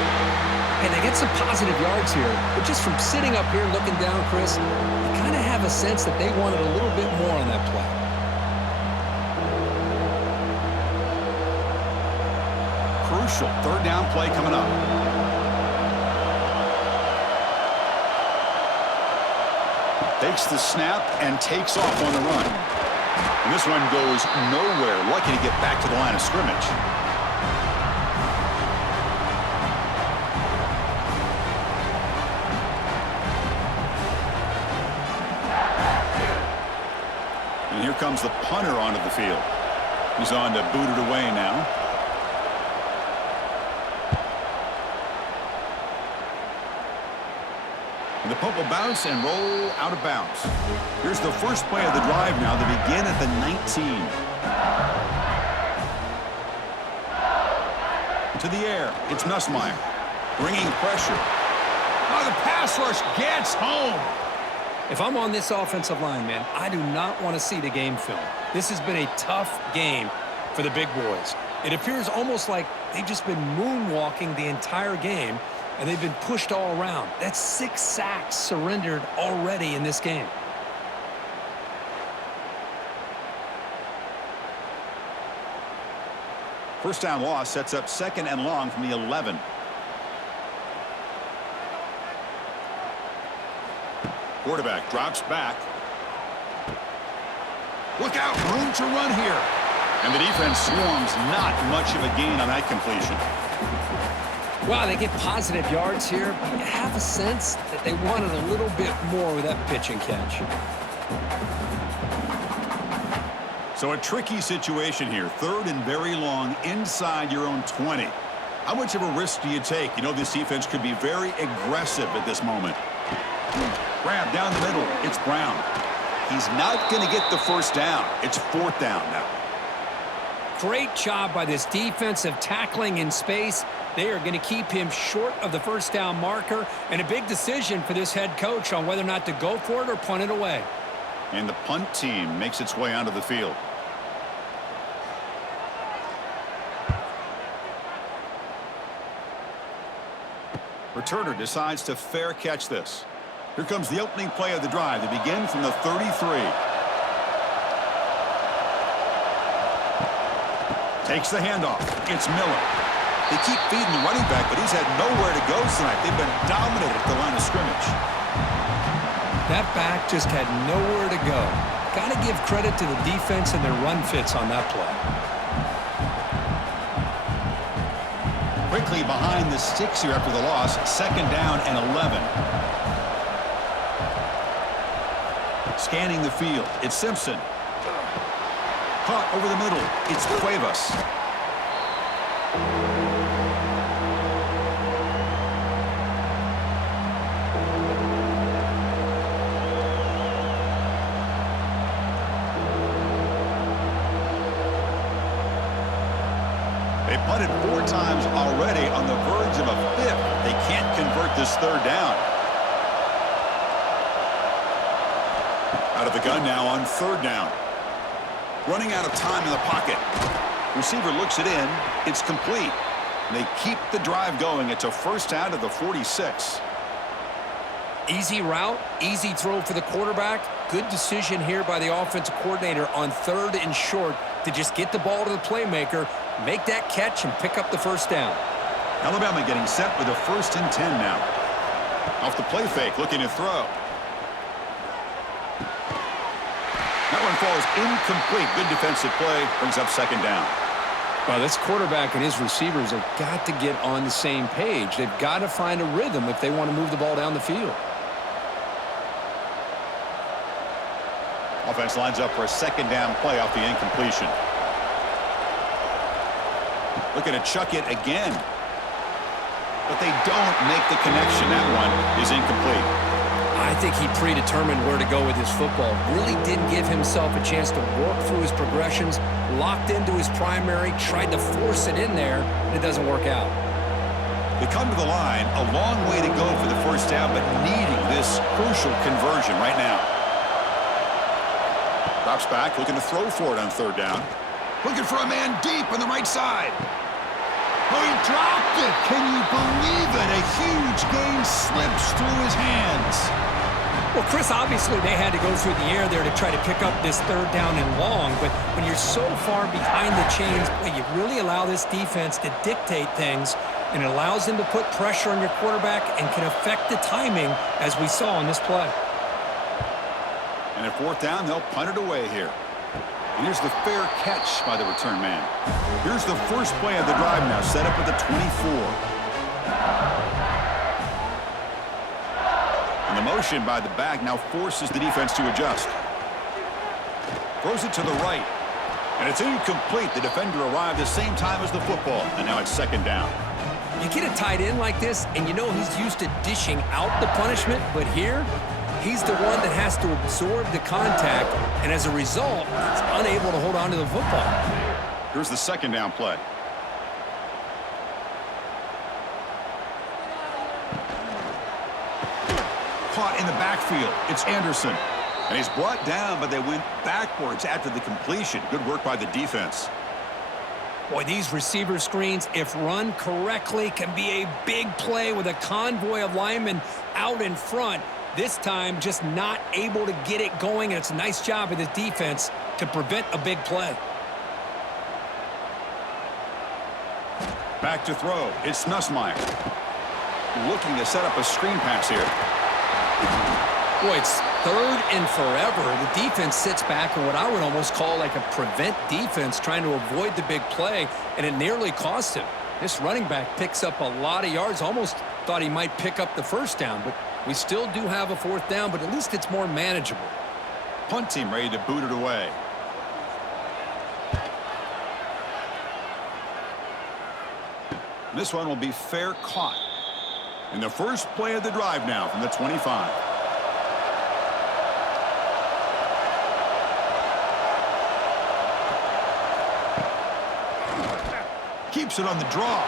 And they get some positive yards here, but just from sitting up here looking down, Chris, you kind of have a sense that they wanted a little bit more on that play. Crucial third down play coming up. Takes the snap and takes off on the run. And this one goes nowhere. Lucky to get back to the line of scrimmage. And here comes the punter onto the field. He's on to boot it away now. And the punt will bounce and roll out of bounds. Here's the first play of the drive now. They begin at the 19. To the air. It's Nussmeier. Bringing pressure. Oh, the pass rush gets home. If I'm on this offensive line, man, I do not want to see the game film. This has been a tough game for the big boys. It appears almost like they've just been moonwalking the entire game, and they've been pushed all around. That's 6 sacks surrendered already in this game. First down loss sets up second and long from the 11. Quarterback drops back. Look out, room to run here. And the defense swarms, not much of a gain on that completion. Wow, they get positive yards here. But you have a sense that They wanted a little bit more with that pitch and catch. So a tricky situation here. 3rd and very long inside your own 20. How much of a risk do you take? You know this defense could be very aggressive at this moment. Grab down the middle. It's Brown. He's not going to get the first down. It's 4th down now. Great job by this defensive tackling in space. They are going to keep him short of the first down marker, and a big decision for this head coach on whether or not to go for it or punt it away. And the punt team makes its way onto the field. Returner decides to fair catch this. Here comes the opening play of the drive. They begin from the 33. Takes the handoff. It's Miller. They keep feeding the running back, but he's had nowhere to go tonight. They've been dominant at the line of scrimmage. That back just had nowhere to go. Got to give credit to the defense and their run fits on that play. Quickly behind the sticks here after the loss. 2nd down and 11. Scanning the field. It's Simpson. Caught over the middle. It's Cuevas. They punted 4 times already, on the verge of a 5th. They can't convert this 3rd down. Out of the gun now on 3rd down. Running out of time in the pocket. Receiver looks it in. It's complete. They keep the drive going. It's a first down to the 46. Easy route, easy throw for the quarterback. Good decision here by the offensive coordinator on 3rd and short to just get the ball to the playmaker, make that catch, and pick up the first down. Alabama getting set with a 1st and 10 now. Off the play fake, looking to throw. That one falls incomplete. Good defensive play. Brings up 2nd down. Well, this quarterback and his receivers have got to get on the same page. They've got to find a rhythm if they want to move the ball down the field. Offense lines up for a 2nd down play off the incompletion. Looking to chuck it again. But they don't make the connection. That one is incomplete. I think he predetermined where to go with his football. Really didn't give himself a chance to work through his progressions, locked into his primary, tried to force it in there, and it doesn't work out. They come to the line, a long way to go for the first down, but needing this crucial conversion right now. Drops back, looking to throw for it on 3rd down. Looking for a man deep on the right side. Oh, he dropped it! Can you believe it? A huge gain slips through his hands. Well, Chris, obviously they had to go through the air there to try to pick up this 3rd down and long, but when you're so far behind the chains, boy, you really allow this defense to dictate things, and it allows them to put pressure on your quarterback and can affect the timing, as we saw on this play. And at 4th down, they'll punt it away here. And here's the fair catch by the return man. Here's the first play of the drive now, set up at the 24. And the motion by the back now forces the defense to adjust. Throws it to the right. And it's incomplete. The defender arrived the same time as the football. And now it's 2nd down. You get a tight end like this, and you know he's used to dishing out the punishment, but here, he's the one that has to absorb the contact, and as a result, he's unable to hold on to the football. Here's the 2nd down play. Caught in the backfield. It's Anderson. And he's brought down, but they went backwards after the completion. Good work by the defense. Boy, these receiver screens, if run correctly, can be a big play with a convoy of linemen out in front. This time, just not able to get it going, and it's a nice job of the defense to prevent a big play. Back to throw. It's Nussmeier. Looking to set up a screen pass here. Boy, it's 3rd and forever. The defense sits back in what I would almost call like a prevent defense, trying to avoid the big play, and it nearly cost him. This running back picks up a lot of yards, almost thought he might pick up the first down, but we still do have a fourth down, but at least it's more manageable. Punt team ready to boot it away. This one will be fair caught. In the first play of the drive now from the 25. Keeps it on the draw.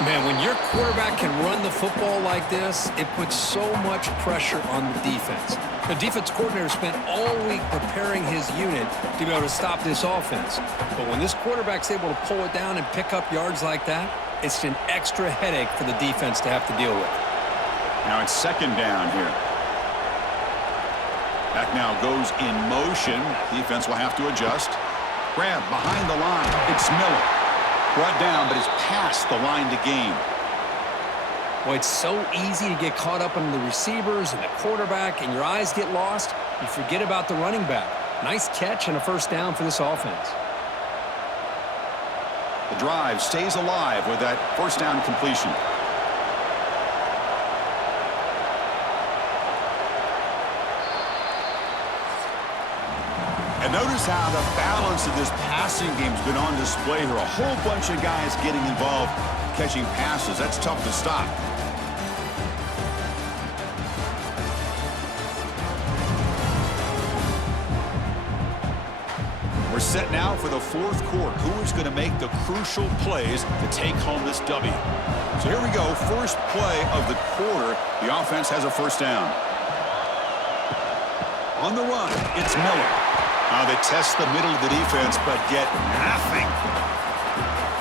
Man, when your quarterback can run the football like this, it puts so much pressure on the defense. The defense coordinator spent all week preparing his unit to be able to stop this offense. But when this quarterback's able to pull it down and pick up yards like that, it's an extra headache for the defense to have to deal with. Now it's second down here. Back now goes in motion. Defense will have to adjust. Grab behind the line. It's Miller. Brought down, but it's past the line to gain. Well, it's so easy to get caught up on the receivers and the quarterback, and your eyes get lost. You forget about the running back. Nice catch and a first down for this offense. The drive stays alive with that first down completion. And notice how the balance of this passing game has been on display here. A whole bunch of guys getting involved catching passes. That's tough to stop. We're set now for the fourth quarter. Who is going to make the crucial plays to take home this W? So here we go. First play of the quarter. The offense has a first down. On the run, it's Miller. Now they test the middle of the defense, but get nothing.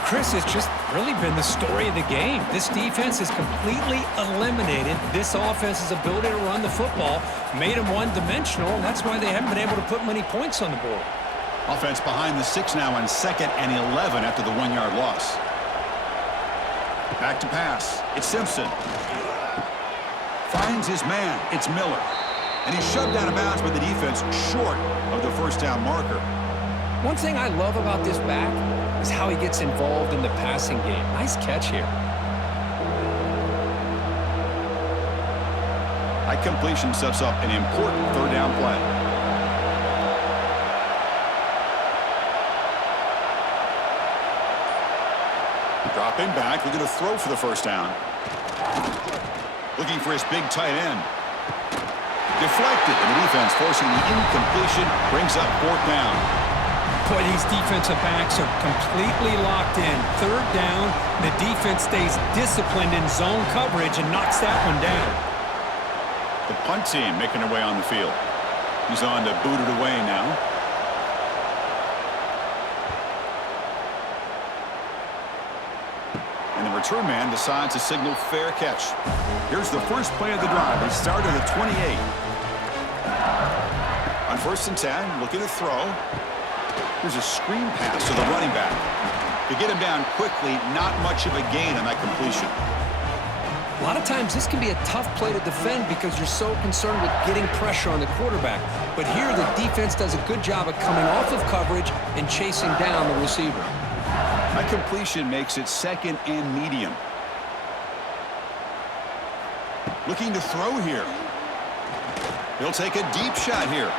Chris, has just really been the story of the game. This defense has completely eliminated this offense's ability to run the football, made them one-dimensional, and that's why they haven't been able to put many points on the board. Offense behind the 6 now on 2nd and 11 after the 1-yard loss. Back to pass. It's Simpson. Finds his man. It's Miller. And he's shoved out of bounds by the defense short of the first down marker. One thing I love about this back is how he gets involved in the passing game. Nice catch here. That completion sets up an important third down play. Dropping back, looking to throw for the first down. Looking for his big tight end. Deflected, and the defense forcing the incompletion, brings up fourth down. Boy, these defensive backs are completely locked in. Third down, the defense stays disciplined in zone coverage and knocks that one down. The punt team making their way on the field. He's on to boot it away now. And the return man decides to signal fair catch. Here's the first play of the drive. They start at the 28. On 1st and 10, looking to throw. Here's a screen pass to the running back. To get him down quickly, not much of a gain on that completion. A lot of times this can be a tough play to defend because you're so concerned with getting pressure on the quarterback. But here the defense does a good job of coming off of coverage and chasing down the receiver. That completion makes it 2nd and medium. Looking to throw here. He'll take a deep shot here.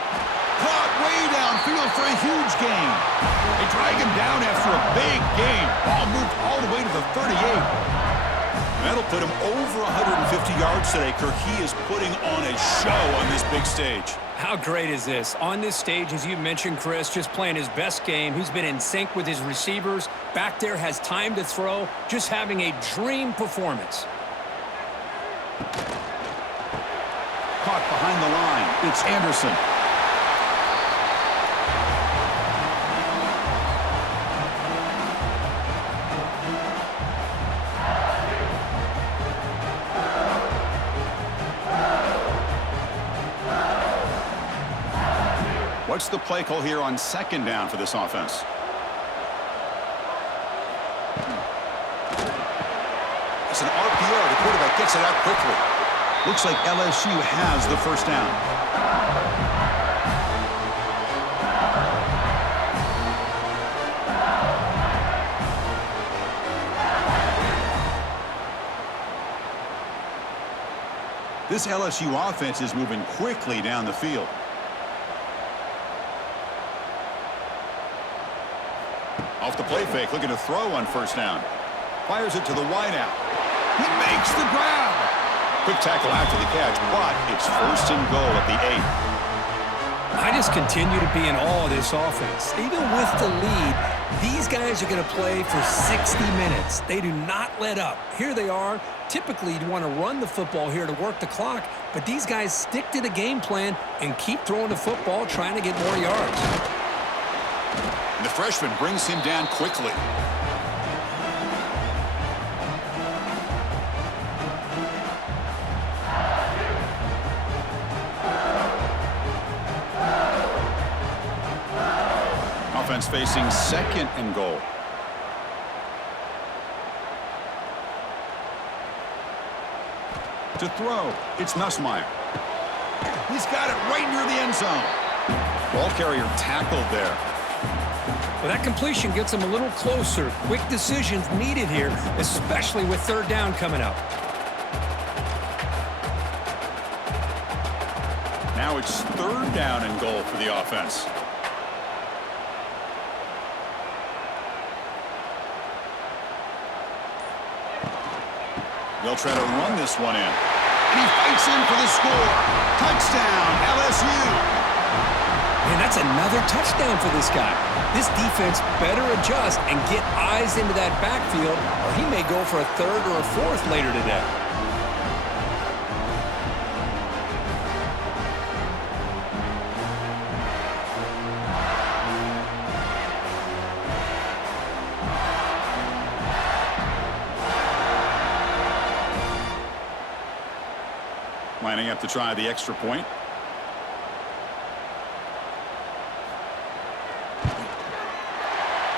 Caught way downfield for a huge gain. They drag him down after a big gain. Ball moved all the way to the 38. That'll put him over 150 yards today. He is putting on a show on this big stage. How great is this? On this stage, as you mentioned, Chris, just playing his best game. He's been in sync with his receivers. Back there, has time to throw. Just having a dream performance. Caught behind the line. It's Anderson. What's the play call here on 2nd down for this offense? It's an RPO. The quarterback gets it out quickly. Looks like LSU has the first down. This LSU offense is moving quickly down the field. Off the play fake, looking to throw on first down. Fires it to the wideout. He makes the grab. Quick tackle after the catch, but it's 1st and goal at the 8. I just continue to be in awe of this offense. Even with the lead, these guys are going to play for 60 minutes. They do not let up. Here they are. Typically, you want to run the football here to work the clock, but these guys stick to the game plan and keep throwing the football, trying to get more yards. And the freshman brings him down quickly. Offense facing 2nd and goal. To throw, it's Nussmeier. He's got it right near the end zone. Ball carrier tackled there. Well, that completion gets them a little closer. Quick decisions needed here, especially with 3rd down coming up. Now it's 3rd down and goal for the offense. They'll try to run this one in. And he fights in for the score. Touchdown, LSU. And that's another touchdown for this guy. This defense better adjust and get eyes into that backfield, or he may go for a 3rd or a 4th later today. Lining up to try the extra point.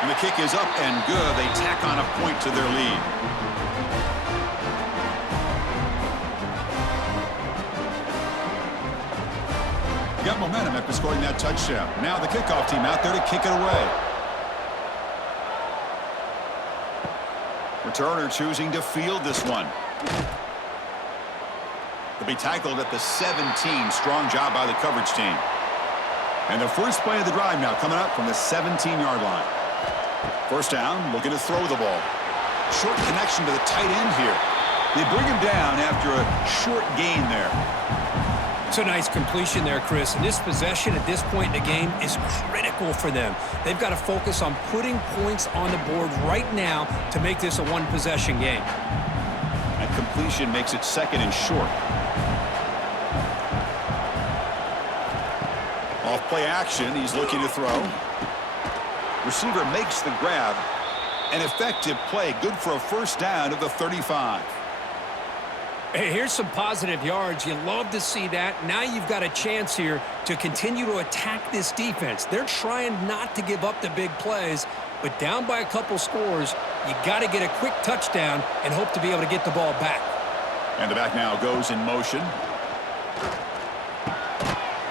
And the kick is up and good. They tack on a point to their lead. Got momentum after scoring that touchdown. Now the kickoff team out there to kick it away. Returner choosing to field this one. To be tackled at the 17. Strong job by the coverage team. And the first play of the drive now coming up from the 17-yard line. First down, looking to throw the ball. Short connection to the tight end here. They bring him down after a short gain there. It's a nice completion there, Chris. And this possession at this point in the game is critical for them. They've got to focus on putting points on the board right now to make this a one-possession game. That completion makes it 2nd and short. Off play action, he's looking to throw. Receiver makes the grab. An effective play, good for a first down of the 35. Hey, here's some positive yards. You love to see that. Now you've got a chance here to continue to attack this defense. They're trying not to give up the big plays, but down by a couple scores, you got to get a quick touchdown and hope to be able to get the ball back. And the back now goes in motion.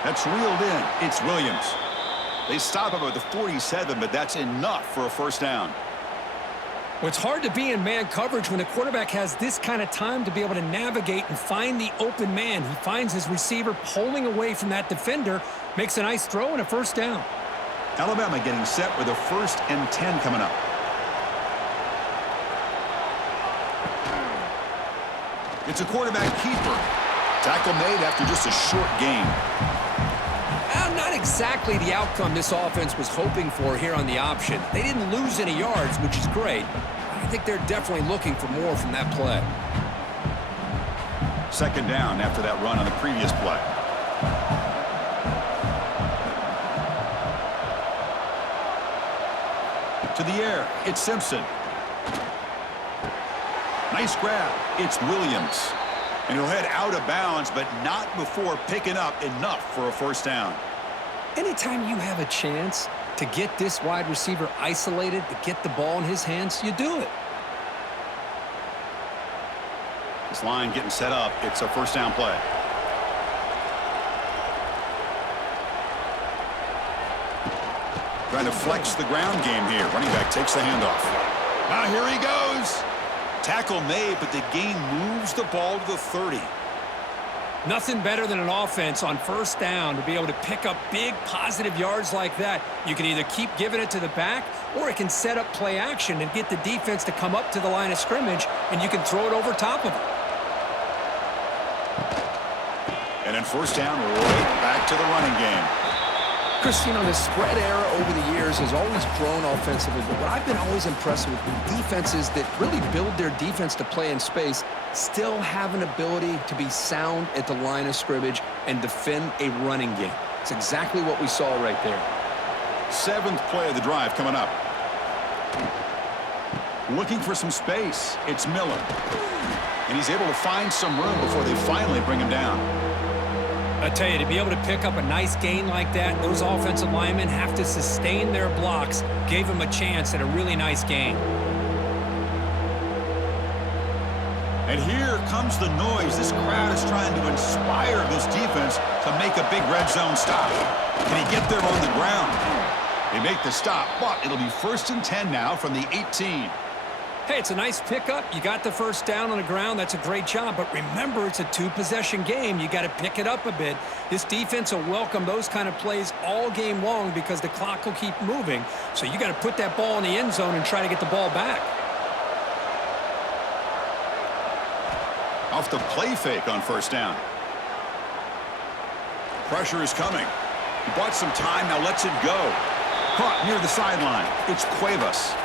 That's reeled in. It's Williams. They stop him at the 47, but that's enough for a first down. Well, it's hard to be in man coverage when the quarterback has this kind of time to be able to navigate and find the open man. He finds his receiver pulling away from that defender, makes a nice throw and a first down. Alabama getting set with a 1st and 10 coming up. It's a quarterback keeper. Tackle made after just a short gain. Not exactly the outcome this offense was hoping for here on the option. They didn't lose any yards, which is great. I think they're definitely looking for more from that play. 2nd down after that run on the previous play. To the air, it's Simpson. Nice grab. It's Williams. And he'll head out of bounds, but not before picking up enough for a first down. Anytime you have a chance to get this wide receiver isolated, to get the ball in his hands, you do it. This line getting set up. It's a first down play. Trying to flex the ground game here. Running back takes the handoff. Now here he goes. Tackle made, but the gain moves the ball to the 30. Nothing better than an offense on first down to be able to pick up big positive yards like that. You can either keep giving it to the back, or it can set up play action and get the defense to come up to the line of scrimmage, and you can throw it over top of it. And then first down, right back to the running game. Christine, the spread era over the years has always grown offensively, but what I've been always impressed with defenses that really build their defense to play in space still have an ability to be sound at the line of scrimmage and defend a running game. It's exactly what we saw right there. 7th play of the drive coming up. Looking for some space. It's Miller. And he's able to find some room before they finally bring him down. I tell you, to be able to pick up a nice gain like that, those offensive linemen have to sustain their blocks. Gave him a chance at a really nice gain. And here comes the noise. This crowd is trying to inspire this defense to make a big red zone stop. Can he get there on the ground? They make the stop, but it'll be 1st and 10 now from the 18. Hey, it's a nice pickup. You got the first down on the ground. That's a great job. But remember, it's a 2-possession game. You got to pick it up a bit. This defense will welcome those kind of plays all game long because the clock will keep moving. So you got to put that ball in the end zone and try to get the ball back. Off the play fake on first down. Pressure is coming. He bought some time. Now lets it go. Caught near the sideline. It's Cuevas.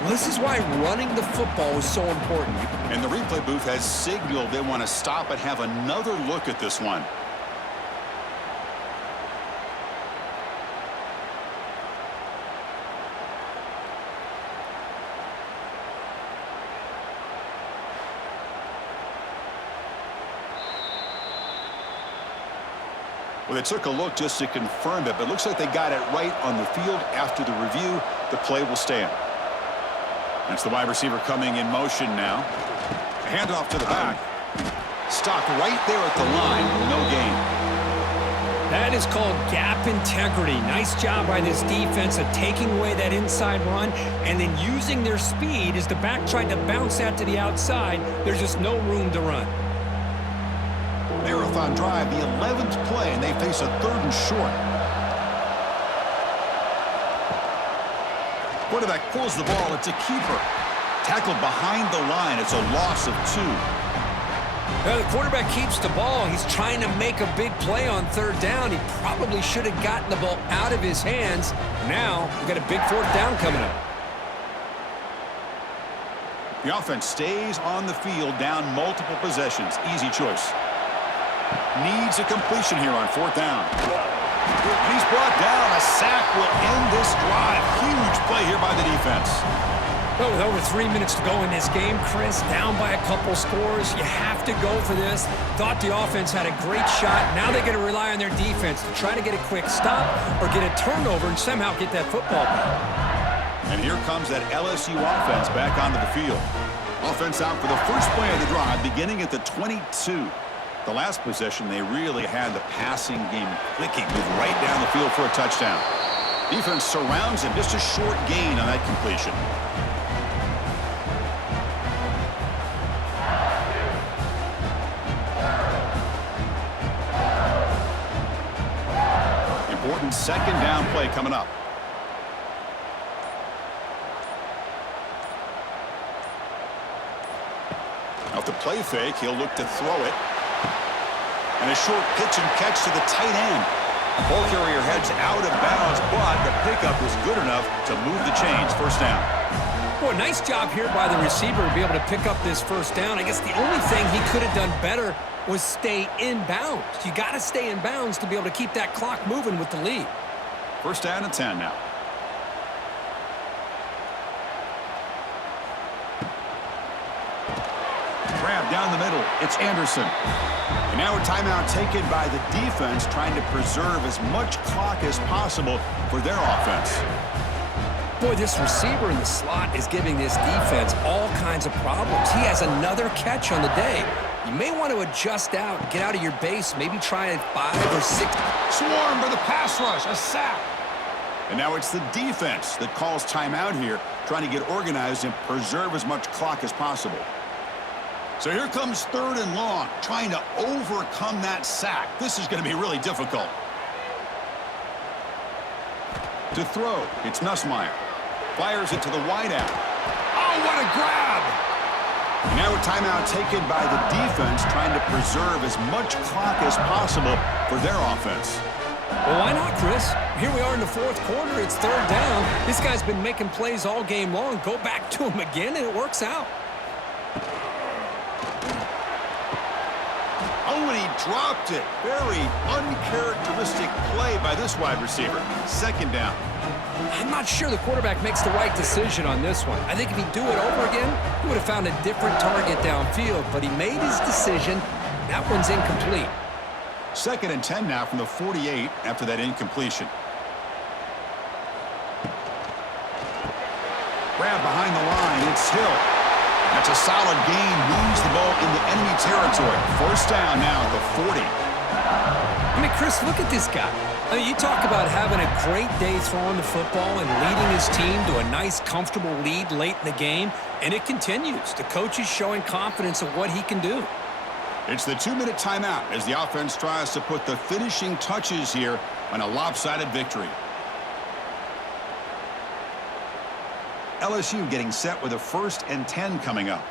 Well, this is why running the football is so important. And the replay booth has signaled they want to stop and have another look at this one. Well, they took a look just to confirm it, but it looks like they got it right on the field. After the review, the play will stand. That's the wide receiver coming in motion now. A handoff to the back. Stopped right there at the line. No gain. That is called gap integrity. Nice job by this defense of taking away that inside run and then using their speed as the back tried to bounce that to the outside. There's just no room to run. Marathon drive, the 11th play, and they face a 3rd and short. Quarterback pulls the ball. It's a keeper. Tackled behind the line. It's a loss of 2. Well, the quarterback keeps the ball. He's trying to make a big play on 3rd down. He probably should have gotten the ball out of his hands. Now, we've got a big 4th down coming up. The offense stays on the field, down multiple possessions. Easy choice. Needs a completion here on 4th down. And he's brought down. A sack will end this drive. Huge play here by the defense. Well, with over 3 minutes to go in this game, Chris, down by a couple scores, you have to go for this. Thought the offense had a great shot. Now they got to rely on their defense to try to get a quick stop or get a turnover and somehow get that football back. And here comes that LSU offense back onto the field. Offense out for the first play of the drive, beginning at the 22. The last possession, they really had the passing game clicking, moved right down the field for a touchdown. Defense surrounds him, just a short gain on that completion. Important 2nd down play coming up. Off the play fake, he'll look to throw it. And a short pitch and catch to the tight end. Ball carrier heads out of bounds, but the pickup was good enough to move the chains. First down. Boy, nice job here by the receiver to be able to pick up this first down. I guess the only thing he could have done better was stay in bounds. You got to stay in bounds to be able to keep that clock moving with the lead. First down and 10 now. Grab down the middle. It's Anderson. And now a timeout taken by the defense, trying to preserve as much clock as possible for their offense. Boy, this receiver in the slot is giving this defense all kinds of problems. He has another catch on the day. You may want to adjust out, get out of your base, maybe try 5 or 6. Swarmed by the pass rush, a sack. And now it's the defense that calls timeout here, trying to get organized and preserve as much clock as possible. So here comes 3rd and long, trying to overcome that sack. This is going to be really difficult. To throw, it's Nussmeier. Fires it to the wideout. Oh, what a grab! And now a timeout taken by the defense, trying to preserve as much clock as possible for their offense. Well, why not, Chris? Here we are in the 4th quarter. It's 3rd down. This guy's been making plays all game long. Go back to him again, and it works out. Oh, and he dropped it. Very uncharacteristic play by this wide receiver. 2nd down. I'm not sure the quarterback makes the right decision on this one. I think if he'd do it over again, he would have found a different target downfield, but he made his decision. That one's incomplete. 2nd and 10 now from the 48 after that incompletion. Grab behind the line. It's Hill. That's a solid gain. Moves the ball into enemy territory. 1st down now at the 40. I mean, Chris, look at this guy. I mean, you talk about having a great day throwing the football and leading his team to a nice, comfortable lead late in the game, and it continues. The coach is showing confidence of what he can do. It's the 2-minute timeout as the offense tries to put the finishing touches here on a lopsided victory. LSU getting set with a 1st and 10 coming up.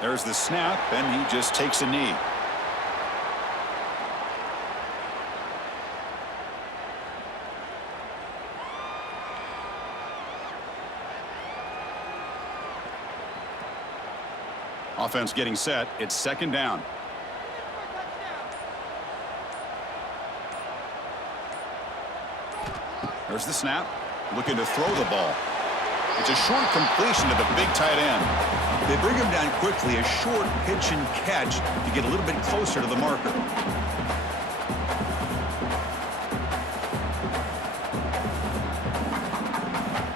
There's the snap, and he just takes a knee. Offense getting set. It's 2nd down. There's the snap. Looking to throw the ball. It's a short completion to the big tight end. They bring him down quickly. A short pitch and catch to get a little bit closer to the marker.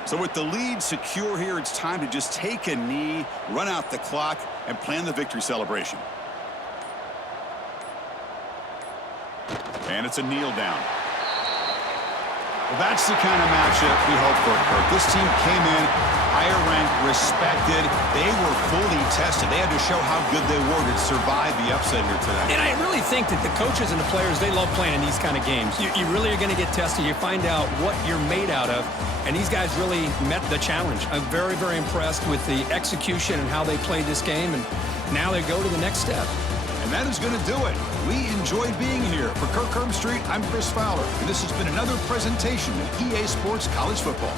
So with the lead secure here, it's time to just take a knee, run out the clock, and plan the victory celebration. And it's a kneel down. Well, that's the kind of matchup we hope for, Kirk. This team came in higher ranked, respected. They were fully tested. They had to show how good they were to survive the upset here today. And I really think that the coaches and the players, they love playing in these kind of games. You really are going to get tested. You find out what you're made out of. And these guys really met the challenge. I'm very, very impressed with the execution and how they played this game. And now they go to the next step. And that is going to do it. We enjoyed being here. For Kirk Herbstreit, I'm Chris Fowler. And this has been another presentation of EA Sports College Football.